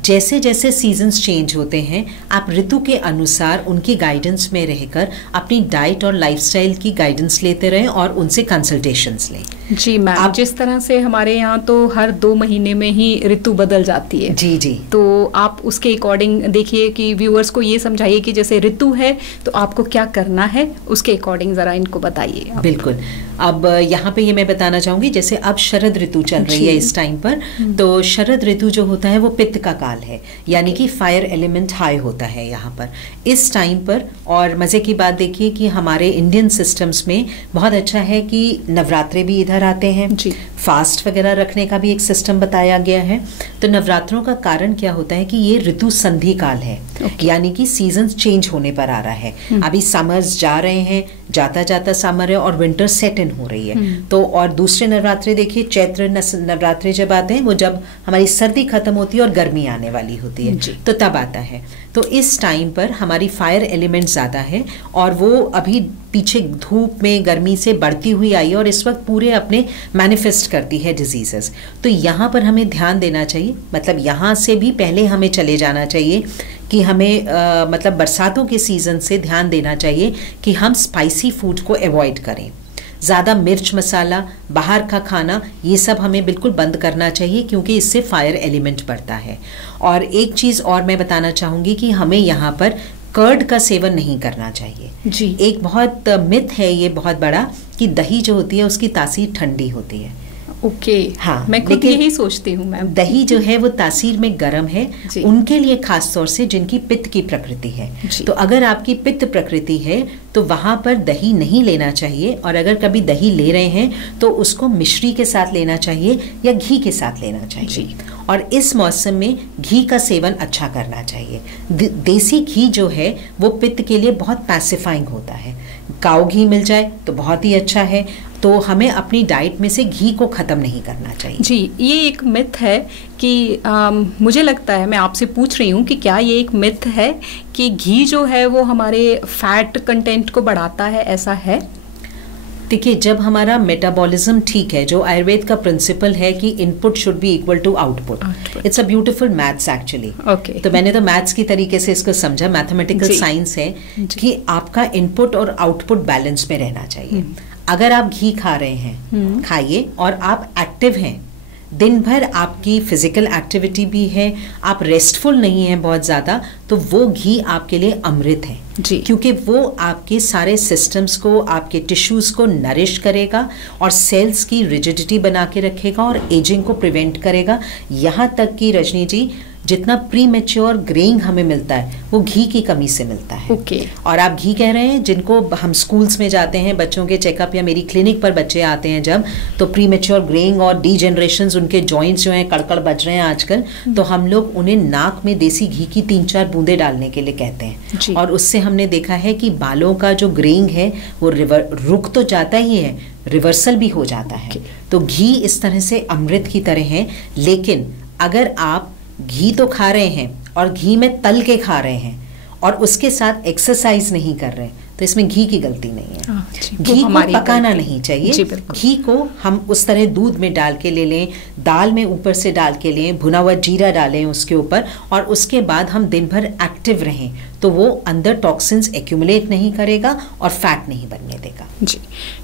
जैसे जैसे सीजन्स चेंज होते हैं आप ऋतु के अनुसार उनकी गाइडेंस में रहकर अपनी डाइट और लाइफस्टाइल की गाइडेंस लेते रहें और उनसे कंसल्टेशंस लें। जी मैम, जिस तरह से हमारे यहाँ तो हर 2 महीने में ही ऋतु बदल जाती है। जी जी, तो आप उसके अकॉर्डिंग देखिए कि व्यूअर्स को ये समझाइए कि जैसे ऋतु है तो आपको क्या करना है, उसके अकॉर्डिंग ज़रा इनको बताइए। बिल्कुल। अब यहाँ पे ये मैं बताना चाहूँगी, जैसे अब शरद ऋतु चल रही है इस टाइम पर, तो शरद ऋतु जो होता है वो पित्त का काल है, यानी कि फायर एलिमेंट हाई होता है यहाँ पर इस टाइम पर। और मज़े की बात देखिए कि हमारे इंडियन सिस्टम्स में बहुत अच्छा है कि नवरात्रे भी इधर आते हैं, फास्ट वगैरह रखने का भी एक सिस्टम बताया गया है। तो नवरात्रों का कारण क्या होता है कि ये ऋतु संधि काल है, यानी कि सीजन्स चेंज होने पर आ रहा है। अभी समर्स जा रहे हैं, जाता जाता समर है और विंटर सेट इन हो रही है। तो और दूसरे नवरात्रे देखिए, चैत्र नवरात्रे जब आते हैं वो जब हमारी सर्दी खत्म होती है और गर्मी आने वाली होती है, तो तब आता है। तो इस टाइम पर हमारी फायर एलिमेंट ज़्यादा है और वो अभी पीछे धूप में गर्मी से बढ़ती हुई आई है और इस वक्त पूरे अपने मैनिफेस्ट करती है डिजीजेस। तो यहाँ पर हमें ध्यान देना चाहिए, मतलब यहाँ से भी पहले हमें चले जाना चाहिए कि हमें मतलब बरसातों के सीज़न से ध्यान देना चाहिए कि हम स्पाइसी फूड को अवॉइड करें। ज़्यादा मिर्च मसाला, बाहर का खाना, ये सब हमें बिल्कुल बंद करना चाहिए क्योंकि इससे फायर एलिमेंट बढ़ता है। और एक चीज़ और मैं बताना चाहूँगी कि हमें यहाँ पर कर्ड का सेवन नहीं करना चाहिए जी। एक बहुत मिथ है ये बहुत बड़ा कि दही जो होती है उसकी तासीर ठंडी होती है। ओके हाँ, मैं खुद यही सोचती हूँ मैम। दही जो है वो तासीर में गर्म है उनके लिए खास तौर से जिनकी पित्त की प्रकृति है। तो अगर आपकी पित्त प्रकृति है तो वहां पर दही नहीं लेना चाहिए, और अगर कभी दही ले रहे हैं तो उसको मिश्री के साथ लेना चाहिए या घी के साथ लेना चाहिए। और इस मौसम में घी का सेवन अच्छा करना चाहिए। देसी घी जो है वो पित्त के लिए बहुत पैसिफाइंग होता है। काऊ घी मिल जाए तो बहुत ही अच्छा है। तो हमें अपनी डाइट में से घी को ख़त्म नहीं करना चाहिए। जी, ये एक मिथ है कि मुझे लगता है, मैं आपसे पूछ रही हूँ कि क्या ये एक मिथ है कि घी जो है वो हमारे फैट कंटेंट को बढ़ाता है, ऐसा है? देखिए, जब हमारा मेटाबॉलिज्म ठीक है, जो आयुर्वेद का प्रिंसिपल है कि input should be equal to output, it's a beautiful maths actually. तो मैंने तो मैथ्स की तरीके से इसको समझा, मैथमेटिकल साइंस है कि आपका इनपुट और आउटपुट बैलेंस में रहना चाहिए। अगर आप घी खा रहे हैं, खाइए, और आप एक्टिव हैं, दिन भर आपकी फिजिकल एक्टिविटी भी है, आप रेस्टफुल नहीं हैं बहुत ज़्यादा, तो वो घी आपके लिए अमृत है जी। क्योंकि वो आपके सारे सिस्टम्स को, आपके टिश्यूज़ को नरिश करेगा और सेल्स की रिजिडिटी बना के रखेगा और एजिंग को प्रिवेंट करेगा। यहाँ तक कि रजनी जी, जितना प्री मेच्योर ग्रेइंग हमें मिलता है वो घी की कमी से मिलता है। और आप घी कह रहे हैं, जिनको हम स्कूल्स में जाते हैं बच्चों के चेकअप या मेरी क्लिनिक पर बच्चे आते हैं जब, तो प्री मेच्योर ग्रेइंग और डीजेनरेशंस, उनके जॉइंट्स जो हैं कड़कड़ बज रहे हैं आजकल, तो हम लोग उन्हें नाक में देसी घी की 3-4 बूंदे डालने के लिए कहते हैं। और उससे हमने देखा है कि बालों का जो ग्रेइंग है वो रुक तो जाता ही है, रिवर्सल भी हो जाता है। तो घी इस तरह से अमृत की तरह है। लेकिन अगर आप घी तो खा रहे हैं और घी में तल के खा रहे हैं और उसके साथ एक्सरसाइज नहीं कर रहे, तो इसमें घी की गलती नहीं है। घी को पकाना नहीं चाहिए। घी को हम उस तरह दूध में डाल के ले लें, दाल में ऊपर से डाल के लें, भुना हुआ जीरा डालें उसके ऊपर, और उसके बाद हम दिन भर एक्टिव रहें, तो वो अंदर टॉक्सिन्स एक्यूमुलेट नहीं करेगा और फैट नहीं बनने देगा। जी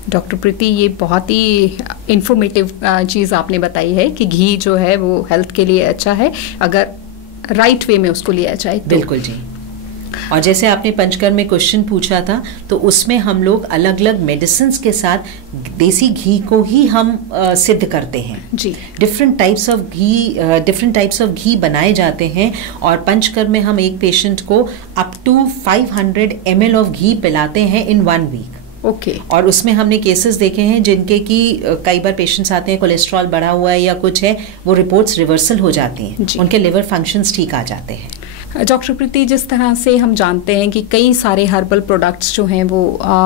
डॉक्टर प्रीति, ये बहुत ही इंफॉर्मेटिव चीज़ आपने बताई है कि घी जो है वो हेल्थ के लिए अच्छा है अगर राइट वे में उसको लिया जाए तो। बिल्कुल जी। और जैसे आपने पंचकर्म में क्वेश्चन पूछा था, तो उसमें हम लोग अलग अलग मेडिसिन के साथ देसी घी को ही हम सिद्ध करते हैं जी। डिफरेंट टाइप्स ऑफ घी बनाए जाते हैं, और पंचकर्म में हम एक पेशेंट को अप टू 500 ml ऑफ घी पिलाते हैं इन 1 वीक। और उसमें हमने केसेस देखे हैं जिनके कि कई बार पेशेंट्स आते हैं, कोलेस्ट्रॉल बढ़ा हुआ है या कुछ है, वो रिपोर्ट्स रिवर्सल हो जाती हैं, उनके लिवर फंक्शंस ठीक आ जाते हैं। डॉक्टर प्रीति, जिस तरह से हम जानते हैं कि कई सारे हर्बल प्रोडक्ट्स जो हैं वो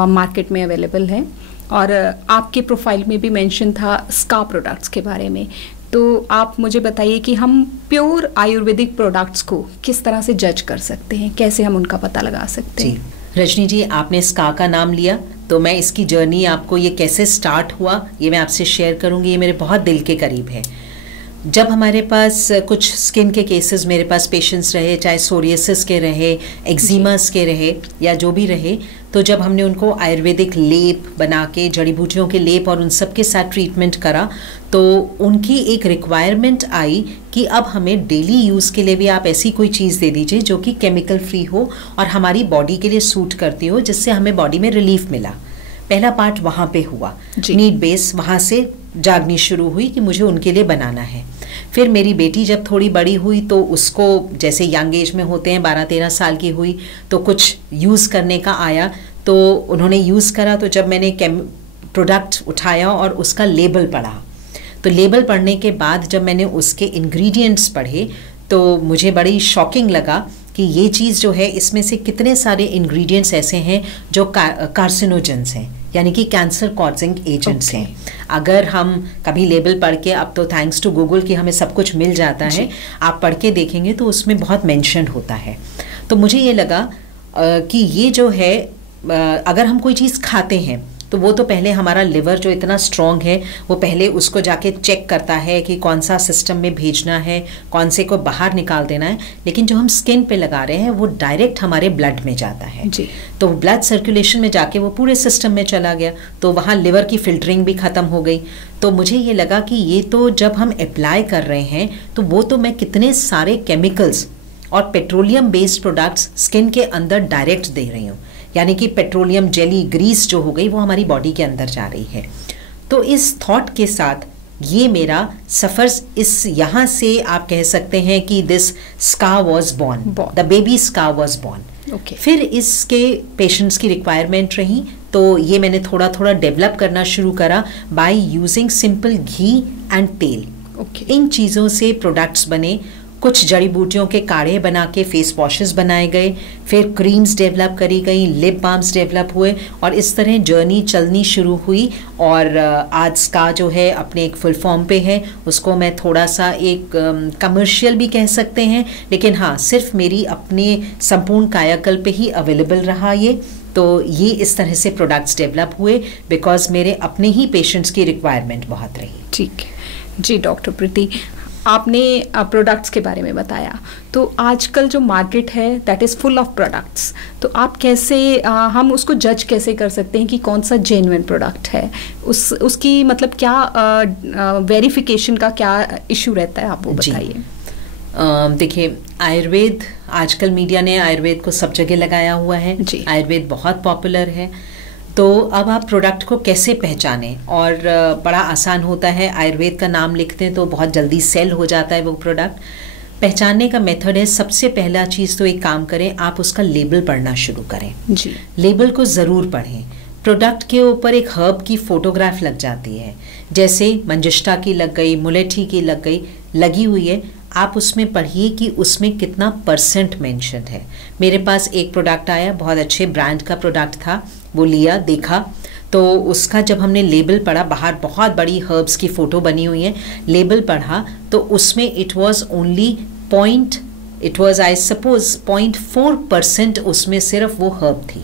मार्केट में अवेलेबल हैं, और आपके प्रोफाइल में भी मेंशन था स्का प्रोडक्ट्स के बारे में, तो आप मुझे बताइए कि हम प्योर आयुर्वेदिक प्रोडक्ट्स को किस तरह से जज कर सकते हैं, कैसे हम उनका पता लगा सकते हैं? रजनी जी, आपने स्का का नाम लिया, तो मैं इसकी जर्नी आपको, ये कैसे स्टार्ट हुआ, ये मैं आपसे शेयर करूंगी। ये मेरे बहुत दिल के करीब है। जब हमारे पास कुछ स्किन के केसेस, मेरे पास पेशेंट्स रहे, चाहे सोरियासिस के रहे, एक्जिमास के रहे या जो भी रहे, तो जब हमने उनको आयुर्वेदिक लेप बना के, जड़ी बूटियों के लेप और उन सब के साथ ट्रीटमेंट करा, तो उनकी एक रिक्वायरमेंट आई कि अब हमें डेली यूज़ के लिए भी आप ऐसी कोई चीज़ दे दीजिए जो कि केमिकल फ्री हो और हमारी बॉडी के लिए सूट करती हो, जिससे हमें बॉडी में रिलीफ मिला। पहला पार्ट वहाँ पे हुआ, नीड बेस वहाँ से जागनी शुरू हुई कि मुझे उनके लिए बनाना है। फिर मेरी बेटी जब थोड़ी बड़ी हुई तो उसको, जैसे यंग एज में होते हैं, 12-13 साल की हुई, तो कुछ यूज़ करने का आया, तो उन्होंने यूज़ करा। तो जब मैंने प्रोडक्ट उठाया और उसका लेबल पढ़ा, तो लेबल पढ़ने के बाद जब मैंने उसके इंग्रेडिएंट्स पढ़े, तो मुझे बड़ी शॉकिंग लगा कि ये चीज़ जो है, इसमें से कितने सारे इंग्रेडिएंट्स ऐसे हैं जो कार्सिनोजेंस हैं, यानी कि कैंसर कॉजिंग एजेंट्स हैं। अगर हम कभी लेबल पढ़ के, अब तो थैंक्स टू गूगल कि हमें सब कुछ मिल जाता है, आप पढ़ के देखेंगे तो उसमें बहुत मेंशन होता है। तो मुझे ये लगा कि ये जो है, अगर हम कोई चीज़ खाते हैं तो वो तो पहले हमारा लिवर जो इतना स्ट्रांग है वो पहले उसको जाके चेक करता है कि कौन सा सिस्टम में भेजना है, कौन से को बाहर निकाल देना है। लेकिन जो हम स्किन पे लगा रहे हैं वो डायरेक्ट हमारे ब्लड में जाता है जी। तो ब्लड सर्कुलेशन में जाके वो पूरे सिस्टम में चला गया, तो वहाँ लिवर की फिल्टरिंग भी ख़त्म हो गई। तो मुझे ये लगा कि ये तो जब हम अप्लाई कर रहे हैं तो वो तो मैं कितने सारे केमिकल्स और पेट्रोलियम बेस्ड प्रोडक्ट्स स्किन के अंदर डायरेक्ट दे रही हूँ, यानी कि पेट्रोलियम जेली ग्रीस जो हो गई वो हमारी बॉडी के अंदर जा रही है। तो इस थॉट के साथ ये मेरा सफ़र इस यहाँ से आप कह सकते हैं कि this scar was born, the baby scar was born. फिर इसके पेशेंट्स की रिक्वायरमेंट रही तो ये मैंने थोड़ा थोड़ा डेवलप करना शुरू करा by using simple ghee and तेल। इन चीज़ों से प्रोडक्ट्स बने, कुछ जड़ी बूटियों के काढ़े बना के फेस वॉशेस बनाए गए, फिर क्रीम्स डेवलप करी गई, लिप बाम्स डेवलप हुए और इस तरह जर्नी चलनी शुरू हुई। और आज स्का जो है अपने एक फुल फॉर्म पे है, उसको मैं थोड़ा सा एक कमर्शियल भी कह सकते हैं, लेकिन हाँ सिर्फ मेरी अपने संपूर्ण कायाकल्प पे ही अवेलेबल रहा ये। तो ये इस तरह से प्रोडक्ट्स डेवलप हुए बिकॉज मेरे अपने ही पेशेंट्स की रिक्वायरमेंट बहुत रही। ठीक है जी डॉक्टर प्रीति, आपने प्रोडक्ट्स के बारे में बताया, तो आजकल जो मार्केट है that is full of products, तो आप कैसे हम उसको जज कैसे कर सकते हैं कि कौन सा जेन्युइन प्रोडक्ट है, उसकी मतलब क्या वेरिफिकेशन का क्या इशू रहता है, आप वो बताइए। देखिए आयुर्वेद, आजकल मीडिया ने आयुर्वेद को सब जगह लगाया हुआ है, आयुर्वेद बहुत पॉपुलर है। तो अब आप प्रोडक्ट को कैसे पहचानें, और बड़ा आसान होता है, आयुर्वेद का नाम लिखते हैं तो बहुत जल्दी सेल हो जाता है वो प्रोडक्ट। पहचानने का मेथड है, सबसे पहला चीज़ तो एक काम करें, आप उसका लेबल पढ़ना शुरू करें जी। लेबल को ज़रूर पढ़ें। प्रोडक्ट के ऊपर एक हर्ब की फोटोग्राफ लग जाती है, जैसे मंजिष्ठा की लग गई, मुलेठी की लगी हुई है, आप उसमें पढ़िए कि उसमें कितना परसेंट मेंशन है। मेरे पास एक प्रोडक्ट आया, बहुत अच्छे ब्रांड का प्रोडक्ट था, वो लिया, देखा, तो उसका जब हमने लेबल पढ़ा, बाहर बहुत बड़ी हर्ब्स की फ़ोटो बनी हुई है, लेबल पढ़ा तो उसमें it was only I suppose 0.4% उसमें सिर्फ वो हर्ब थी,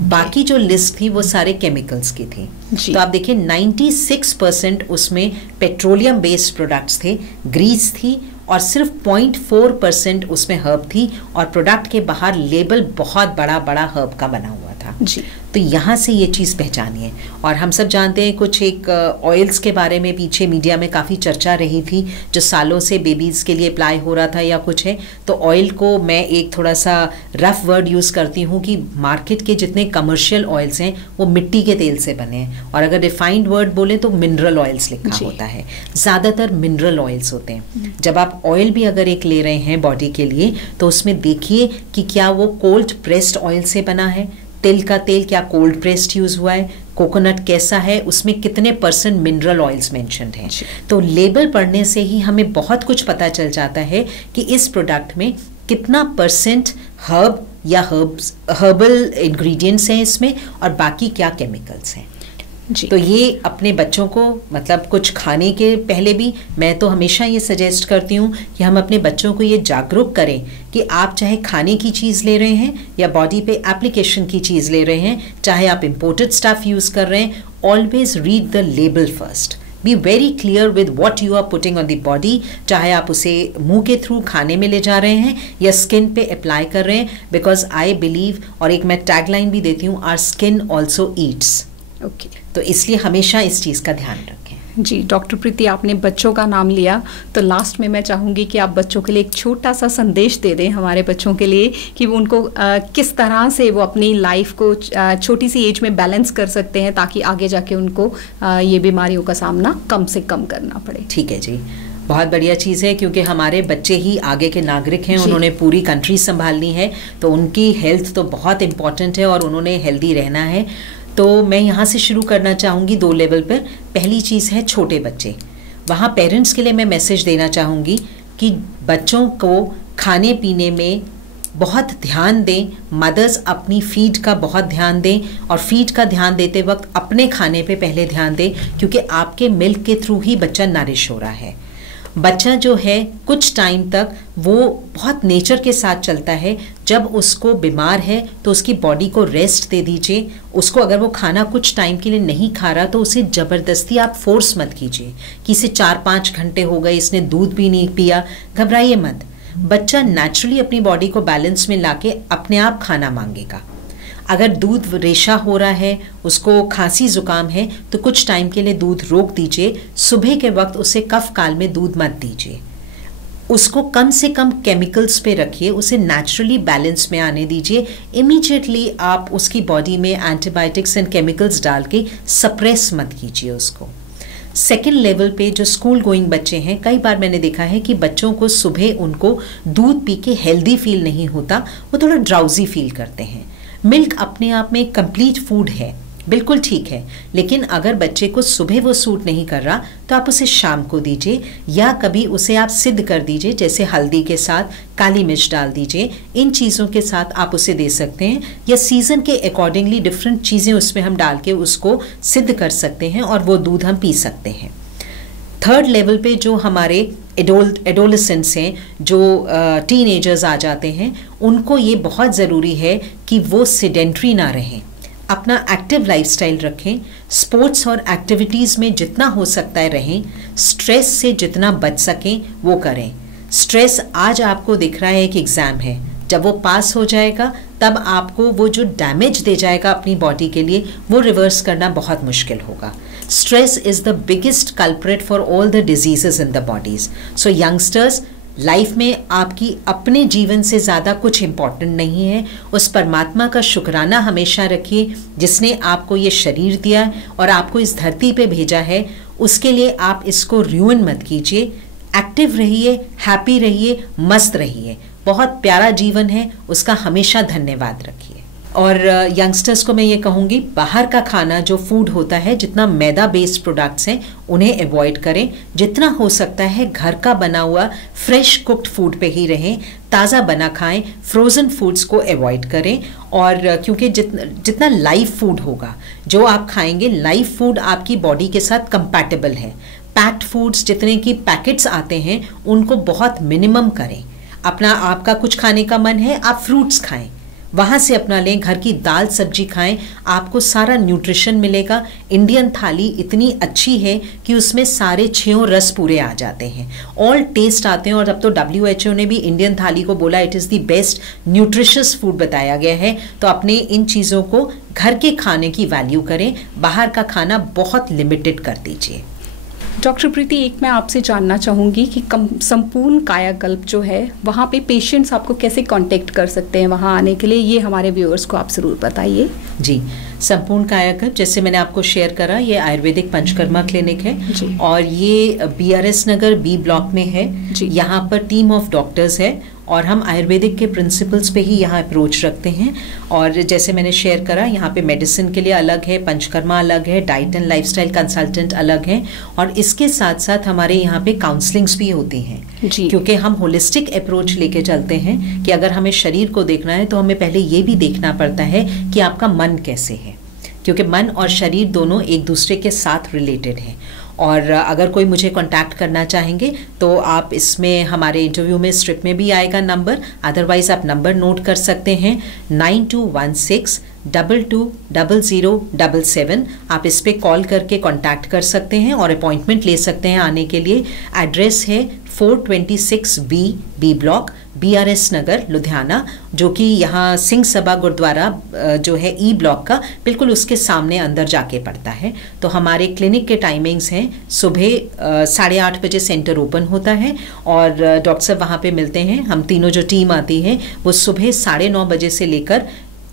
बाकी जो लिस्ट थी वो सारे केमिकल्स की थी। तो आप देखिए 96% उसमें पेट्रोलियम बेस्ड प्रोडक्ट्स थे, ग्रीस थी, और सिर्फ 0.4% उसमें हर्ब थी, और प्रोडक्ट के बाहर लेबल बहुत बड़ा बड़ा हर्ब का बना हुआ था जी। तो यहाँ से ये चीज़ पहचानिए। और हम सब जानते हैं कुछ एक ऑयल्स के बारे में पीछे मीडिया में काफ़ी चर्चा रही थी, जो सालों से बेबीज़ के लिए अप्लाई हो रहा था या कुछ है, तो ऑयल को मैं एक थोड़ा सा रफ वर्ड यूज़ करती हूँ कि मार्केट के जितने कमर्शियल ऑयल्स हैं वो मिट्टी के तेल से बने हैं, और अगर रिफाइंड वर्ड बोले तो मिनरल ऑयल्स लिखा होता है, ज़्यादातर मिनरल ऑयल्स होते हैं। जब आप ऑयल भी अगर एक ले रहे हैं बॉडी के लिए तो उसमें देखिए कि क्या वो कोल्ड प्रेस्ड ऑयल से बना है, तिल का तेल क्या कोल्ड प्रेस्ड यूज हुआ है, कोकोनट कैसा है, उसमें कितने परसेंट मिनरल ऑयल्स मेंशन्ड हैं। तो लेबल पढ़ने से ही हमें बहुत कुछ पता चल जाता है कि इस प्रोडक्ट में कितना परसेंट हर्ब या हर्बल इंग्रेडिएंट्स हैं इसमें, और बाकी क्या केमिकल्स हैं जी। तो ये अपने बच्चों को, मतलब कुछ खाने के पहले भी मैं तो हमेशा ये सजेस्ट करती हूँ कि हम अपने बच्चों को ये जागरूक करें कि आप चाहे खाने की चीज़ ले रहे हैं या बॉडी पे एप्लीकेशन की चीज़ ले रहे हैं, चाहे आप इम्पोर्टेड स्टफ यूज़ कर रहे हैं, always read the label first, be very clear with what you are putting on the body, चाहे आप उसे मुंह के थ्रू खाने में ले जा रहे हैं या स्किन पे अप्लाई कर रहे हैं, बिकॉज आई बिलीव, और एक मैं टैगलाइन भी देती हूँ, our skin also eats. Okay, तो इसलिए हमेशा इस चीज़ का ध्यान रखें जी। डॉक्टर प्रीति, आपने बच्चों का नाम लिया, तो लास्ट में मैं चाहूँगी कि आप बच्चों के लिए एक छोटा सा संदेश दे दें, हमारे बच्चों के लिए, कि वो उनको किस तरह से वो अपनी लाइफ को छोटी सी एज में बैलेंस कर सकते हैं, ताकि आगे जाके उनको ये बीमारियों का सामना कम से कम करना पड़े। ठीक है जी, बहुत बढ़िया चीज़ है, क्योंकि हमारे बच्चे ही आगे के नागरिक हैं, उन्होंने पूरी कंट्री संभालनी है, तो उनकी हेल्थ तो बहुत इम्पॉर्टेंट है और उन्होंने हेल्दी रहना है। तो मैं यहाँ से शुरू करना चाहूँगी 2 लेवल पर। पहली चीज़ है छोटे बच्चे, वहाँ पेरेंट्स के लिए मैं मैसेज देना चाहूँगी कि बच्चों को खाने पीने में बहुत ध्यान दें, मदर्स अपनी फीड का बहुत ध्यान दें, और फीड का ध्यान देते वक्त अपने खाने पे पहले ध्यान दें, क्योंकि आपके मिल्क के थ्रू ही बच्चा नरिश हो रहा है। बच्चा जो है कुछ टाइम तक वो बहुत नेचर के साथ चलता है, जब उसको बीमार है तो उसकी बॉडी को रेस्ट दे दीजिए। उसको अगर वो खाना कुछ टाइम के लिए नहीं खा रहा तो उसे ज़बरदस्ती आप फोर्स मत कीजिए कि इसे 4-5 घंटे हो गए, इसने दूध भी नहीं पिया। घबराइए मत, बच्चा नेचुरली अपनी बॉडी को बैलेंस में लाके अपने आप खाना मांगेगा। अगर दूध रेशा हो रहा है, उसको खांसी जुकाम है, तो कुछ टाइम के लिए दूध रोक दीजिए। सुबह के वक्त उसे कफ काल में दूध मत दीजिए। उसको कम से कम केमिकल्स पे रखिए, उसे नेचुरली बैलेंस में आने दीजिए। इमीडिएटली आप उसकी बॉडी में एंटीबायोटिक्स एंड केमिकल्स डाल के सप्रेस मत कीजिए उसको। सेकेंड लेवल पे जो स्कूल गोइंग बच्चे हैं, कई बार मैंने देखा है कि बच्चों को सुबह उनको दूध पी के हेल्दी फील नहीं होता, वो थोड़ा ड्राउजी फील करते हैं। मिल्क अपने आप में कंप्लीट फूड है, बिल्कुल ठीक है, लेकिन अगर बच्चे को सुबह वो सूट नहीं कर रहा तो आप उसे शाम को दीजिए, या कभी उसे आप सिद्ध कर दीजिए, जैसे हल्दी के साथ काली मिर्च डाल दीजिए। इन चीज़ों के साथ आप उसे दे सकते हैं, या सीज़न के अकॉर्डिंगली डिफरेंट चीज़ें उसमें हम डाल के उसको सिद्ध कर सकते हैं और वो दूध हम पी सकते हैं। थर्ड लेवल पे जो हमारे एडोलेसेंट्स हैं, जो टीनेजर्स आ जाते हैं, उनको ये बहुत ज़रूरी है कि वो सेडेंट्री ना रहें, अपना एक्टिव लाइफस्टाइल रखें, स्पोर्ट्स और एक्टिविटीज़ में जितना हो सकता है रहें, स्ट्रेस से जितना बच सकें वो करें। स्ट्रेस आज आपको दिख रहा है कि एग्ज़ाम है, जब वो पास हो जाएगा तब आपको वो जो डैमेज दे जाएगा अपनी बॉडी के लिए, वो रिवर्स करना बहुत मुश्किल होगा। Stress is the biggest culprit for all the diseases in the bodies. So youngsters, life में आपकी अपने जीवन से ज़्यादा कुछ इम्पॉर्टेंट नहीं है। उस परमात्मा का शुक्राना हमेशा रखिए जिसने आपको ये शरीर दिया और आपको इस धरती पे भेजा है। उसके लिए आप इसको रूइन मत कीजिए। एक्टिव रहिए, हैप्पी रहिए, मस्त रहिए। बहुत प्यारा जीवन है, उसका हमेशा धन्यवाद रखिए। और यंगस्टर्स को मैं ये कहूँगी, बाहर का खाना जो फूड होता है, जितना मैदा बेस्ड प्रोडक्ट्स हैं उन्हें अवॉइड करें। जितना हो सकता है घर का बना हुआ फ्रेश कुक्ड फूड पे ही रहें, ताज़ा बना खाएं, फ्रोज़न फूड्स को अवॉइड करें। और क्योंकि जितना लाइव फूड होगा, जो आप खाएंगे, लाइव फूड आपकी बॉडी के साथ कंपैटिबल है। पैक्ड फूड्स जितने की पैकेट्स आते हैं उनको बहुत मिनिमम करें। अपना आपका कुछ खाने का मन है, आप फ्रूट्स खाएं, वहाँ से अपना लें, घर की दाल सब्जी खाएं, आपको सारा न्यूट्रिशन मिलेगा। इंडियन थाली इतनी अच्छी है कि उसमें सारे 6 रस पूरे आ जाते हैं, ऑल टेस्ट आते हैं। और अब तो WHO ने भी इंडियन थाली को बोला it is the best nutritious food बताया गया है। तो अपने इन चीज़ों को, घर के खाने की वैल्यू करें, बाहर का खाना बहुत लिमिटेड कर दीजिए। डॉक्टर प्रीति, एक मैं आपसे जानना चाहूँगी कि संपूर्ण कायाकल्प जो है, वहाँ पे पेशेंट्स आपको कैसे कांटेक्ट कर सकते हैं वहाँ आने के लिए, ये हमारे व्यूअर्स को आप ज़रूर बताइए। जी, संपूर्ण कायाकल्प जैसे मैंने आपको शेयर करा, ये आयुर्वेदिक पंचकर्मा क्लिनिक है और ये BRS नगर B ब्लॉक में है। यहाँ पर टीम ऑफ डॉक्टर्स है और हम आयुर्वेदिक के प्रिंसिपल्स पे ही यहाँ अप्रोच रखते हैं। और जैसे मैंने शेयर करा, यहाँ पे मेडिसिन के लिए अलग है, पंचकर्मा अलग है, डाइट एंड लाइफस्टाइल कंसल्टेंट अलग है, और इसके साथ साथ हमारे यहाँ पे काउंसलिंग्स भी होती हैं, क्योंकि हम होलिस्टिक अप्रोच लेके चलते हैं कि अगर हमें शरीर को देखना है तो हमें पहले ये भी देखना पड़ता है कि आपका मन कैसे है, क्योंकि मन और शरीर दोनों एक दूसरे के साथ रिलेटेड हैं। और अगर कोई मुझे कांटेक्ट करना चाहेंगे तो आप इसमें हमारे इंटरव्यू में स्ट्रिप में भी आएगा नंबर, अदरवाइज़ आप नंबर नोट कर सकते हैं 9216220077। आप इस पे कॉल करके कांटेक्ट कर सकते हैं और अपॉइंटमेंट ले सकते हैं आने के लिए। एड्रेस है 426B ब्लॉक, BRS नगर, लुधियाना, जो कि यहाँ सिंह सभा गुरुद्वारा जो है E ब्लॉक का बिल्कुल उसके सामने अंदर जाके पड़ता है। तो हमारे क्लिनिक के टाइमिंग्स हैं, सुबह 8:30 बजे सेंटर ओपन होता है और डॉक्टर साहब वहाँ पे मिलते हैं। हम तीनों जो टीम आती है वो सुबह 9:30 बजे से लेकर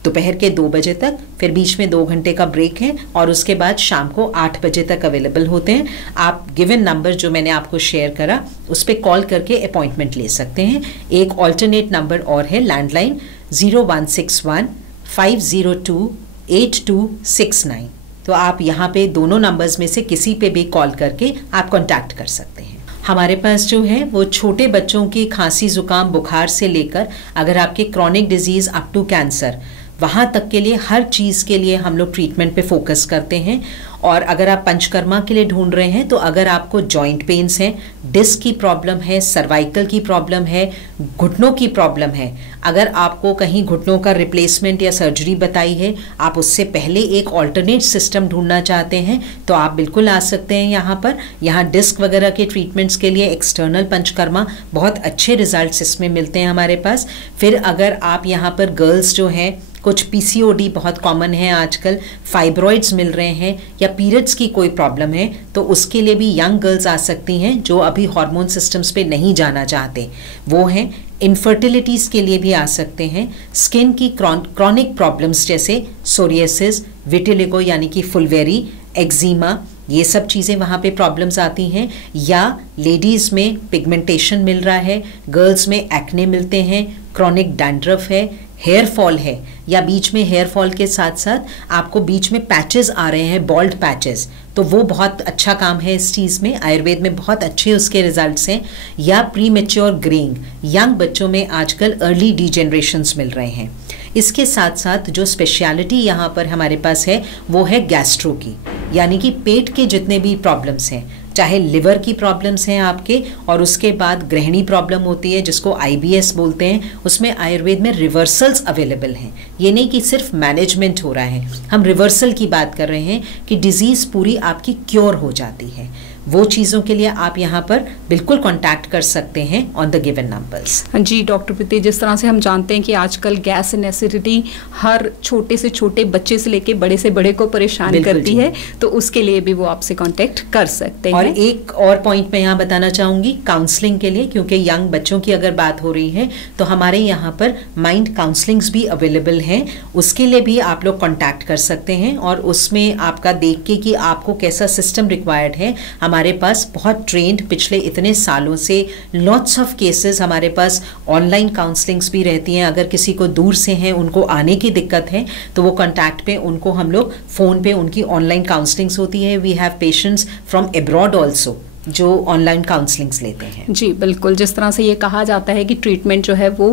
दोपहर के 2 बजे तक, फिर बीच में 2 घंटे का ब्रेक है और उसके बाद शाम को 8 बजे तक अवेलेबल होते हैं। आप गिवन नंबर जो मैंने आपको शेयर करा उस पर कॉल करके अपॉइंटमेंट ले सकते हैं। एक ऑल्टरनेट नंबर और है, लैंडलाइन 0161-502-8269। तो आप यहाँ पे दोनों नंबर्स में से किसी पे भी कॉल करके आप कॉन्टैक्ट कर सकते हैं। हमारे पास जो है वो छोटे बच्चों की खांसी जुकाम बुखार से लेकर अगर आपके chronic diseases up to cancer, वहाँ तक के लिए हर चीज़ के लिए हम लोग ट्रीटमेंट पे फोकस करते हैं। और अगर आप पंचकर्मा के लिए ढूंढ रहे हैं तो अगर आपको जॉइंट पेन्स हैं, डिस्क की प्रॉब्लम है, सर्वाइकल की प्रॉब्लम है, घुटनों की प्रॉब्लम है, अगर आपको कहीं घुटनों का रिप्लेसमेंट या सर्जरी बताई है, आप उससे पहले एक ऑल्टरनेट सिस्टम ढूंढना चाहते हैं, तो आप बिल्कुल आ सकते हैं यहाँ पर। यहाँ डिस्क वगैरह के ट्रीटमेंट्स के लिए एक्सटर्नल पंचकर्मा, बहुत अच्छे रिजल्ट्स इसमें मिलते हैं हमारे पास। फिर अगर आप यहाँ पर गर्ल्स जो हैं, कुछ पीसीओडी बहुत कॉमन है आजकल, फाइब्रॉइड्स मिल रहे हैं, या पीरियड्स की कोई प्रॉब्लम है, तो उसके लिए भी यंग गर्ल्स आ सकती हैं जो अभी हार्मोन सिस्टम्स पे नहीं जाना चाहते, वो हैं। इनफर्टिलिटीज़ के लिए भी आ सकते हैं। स्किन की क्रॉनिक प्रॉब्लम्स जैसे सोरियासिस, विटिलिगो यानी कि फुलवेरी, एक्जिमा, ये सब चीज़ें वहाँ पे प्रॉब्लम्स आती हैं। या लेडीज़ में पिगमेंटेशन मिल रहा है, गर्ल्स में एक्ने मिलते हैं, क्रॉनिक डैंड्रफ है, हेयर फॉल है, या बीच में हेयर फॉल के साथ साथ आपको बीच में पैचेस आ रहे हैं, बॉल्ड पैचेस, तो वो बहुत अच्छा काम है इस चीज़ में, आयुर्वेद में बहुत अच्छे उसके रिजल्ट्स हैं। या प्री मैच्योर ग्रेइंग, यंग बच्चों में आजकल अर्ली डिजेनरेशंस मिल रहे हैं। इसके साथ साथ जो स्पेशलिटी यहाँ पर हमारे पास है वो है गैस्ट्रो की, यानी कि पेट के जितने भी प्रॉब्लम्स हैं, चाहे लिवर की प्रॉब्लम्स हैं आपके, और उसके बाद गृहिणी प्रॉब्लम होती है जिसको आईबीएस बोलते हैं, उसमें आयुर्वेद में रिवर्सल्स अवेलेबल हैं। ये नहीं कि सिर्फ मैनेजमेंट हो रहा है, हम रिवर्सल की बात कर रहे हैं कि डिजीज़ पूरी आपकी क्योर हो जाती है। वो चीज़ों के लिए आप यहाँ पर बिल्कुल कांटेक्ट कर सकते हैं ऑन द गिवन नंबर्स। जी डॉक्टर प्रीति, जिस तरह से हम जानते हैं कि आजकल गैस एंड एसिडिटी हर छोटे से छोटे बच्चे से लेके बड़े से बड़े को परेशान करती है, तो उसके लिए भी वो आपसे कांटेक्ट कर सकते हैं। और एक और पॉइंट मैं यहाँ बताना चाहूँगी काउंसलिंग के लिए, क्योंकि यंग बच्चों की अगर बात हो रही है तो हमारे यहाँ पर माइंड काउंसलिंग्स भी अवेलेबल हैं, उसके लिए भी आप लोग कॉन्टैक्ट कर सकते हैं। और उसमें आपका देख के कि आपको कैसा सिस्टम रिक्वायर्ड है, हमारे पास बहुत ट्रेंड पिछले इतने सालों से लॉट्स ऑफ केसेस हमारे पास ऑनलाइन काउंसलिंग्स भी रहती हैं। अगर किसी को दूर से हैं, उनको आने की दिक्कत है, तो वो कॉन्टैक्ट पे उनको हम लोग फ़ोन पे उनकी ऑनलाइन काउंसलिंग्स होती है। We have patients from abroad also जो ऑनलाइन काउंसलिंग्स लेते हैं। जी बिल्कुल, जिस तरह से ये कहा जाता है कि ट्रीटमेंट जो है वो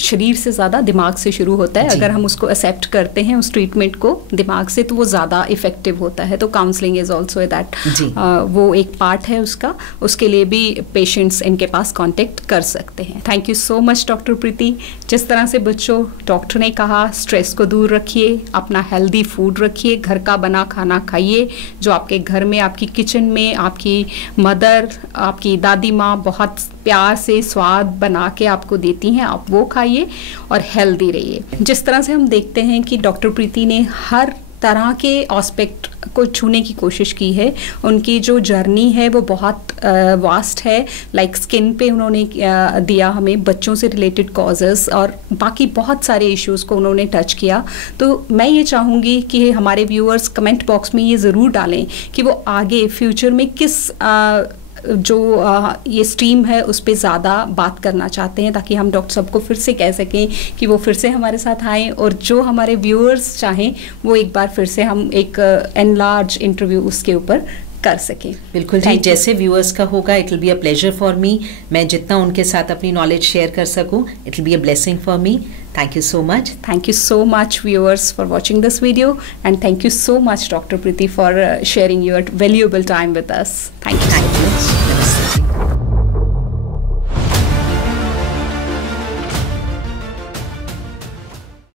शरीर से ज़्यादा दिमाग से शुरू होता है, अगर हम उसको एक्सेप्ट करते हैं उस ट्रीटमेंट को दिमाग से, तो वो ज़्यादा इफेक्टिव होता है। तो काउंसलिंग इज़ ऑल्सो दैट, वो एक पार्ट है उसका, उसके लिए भी पेशेंट्स इनके पास कॉन्टेक्ट कर सकते हैं। Thank you so much doctor Preeti. जिस तरह से बच्चों, डॉक्टर ने कहा स्ट्रेस को दूर रखिए, अपना हेल्दी फूड रखिए, घर का बना खाना खाइए, जो आपके घर में, आपकी किचन में आपकी मदर, आपकी दादी माँ बहुत प्यार से स्वाद बना के आपको देती हैं, आप वो खाइए और हेल्दी रहिए। जिस तरह से हम देखते हैं कि डॉक्टर प्रीति ने हर तरह के एस्पेक्ट को छूने की कोशिश की है, उनकी जो जर्नी है वो बहुत वास्ट है। लाइक स्किन पे उन्होंने दिया हमें बच्चों से रिलेटेड कॉजेज़, और बाकी बहुत सारे इश्यूज़ को उन्होंने टच किया। तो मैं ये चाहूँगी कि हमारे व्यूअर्स कमेंट बॉक्स में ये ज़रूर डालें कि वो आगे फ्यूचर में किस जो ये स्ट्रीम है उस पर ज़्यादा बात करना चाहते हैं, ताकि हम डॉक्टर साहब को फिर से कह सकें कि वो फिर से हमारे साथ आएँ, और जो हमारे व्यूअर्स चाहें वो एक बार फिर से हम एक एनलार्ज इंटरव्यू उसके ऊपर कर सकें। बिल्कुल जी, जैसे व्यूअर्स का होगा, it will be a pleasure for me. मैं जितना उनके साथ अपनी नॉलेज शेयर कर सकूं, it will be a blessing for me. Thank you so much. Thank you so much, viewers, for watching this video, and thank you so much, Dr. Preeti, for sharing your valuable time with us. Thank you.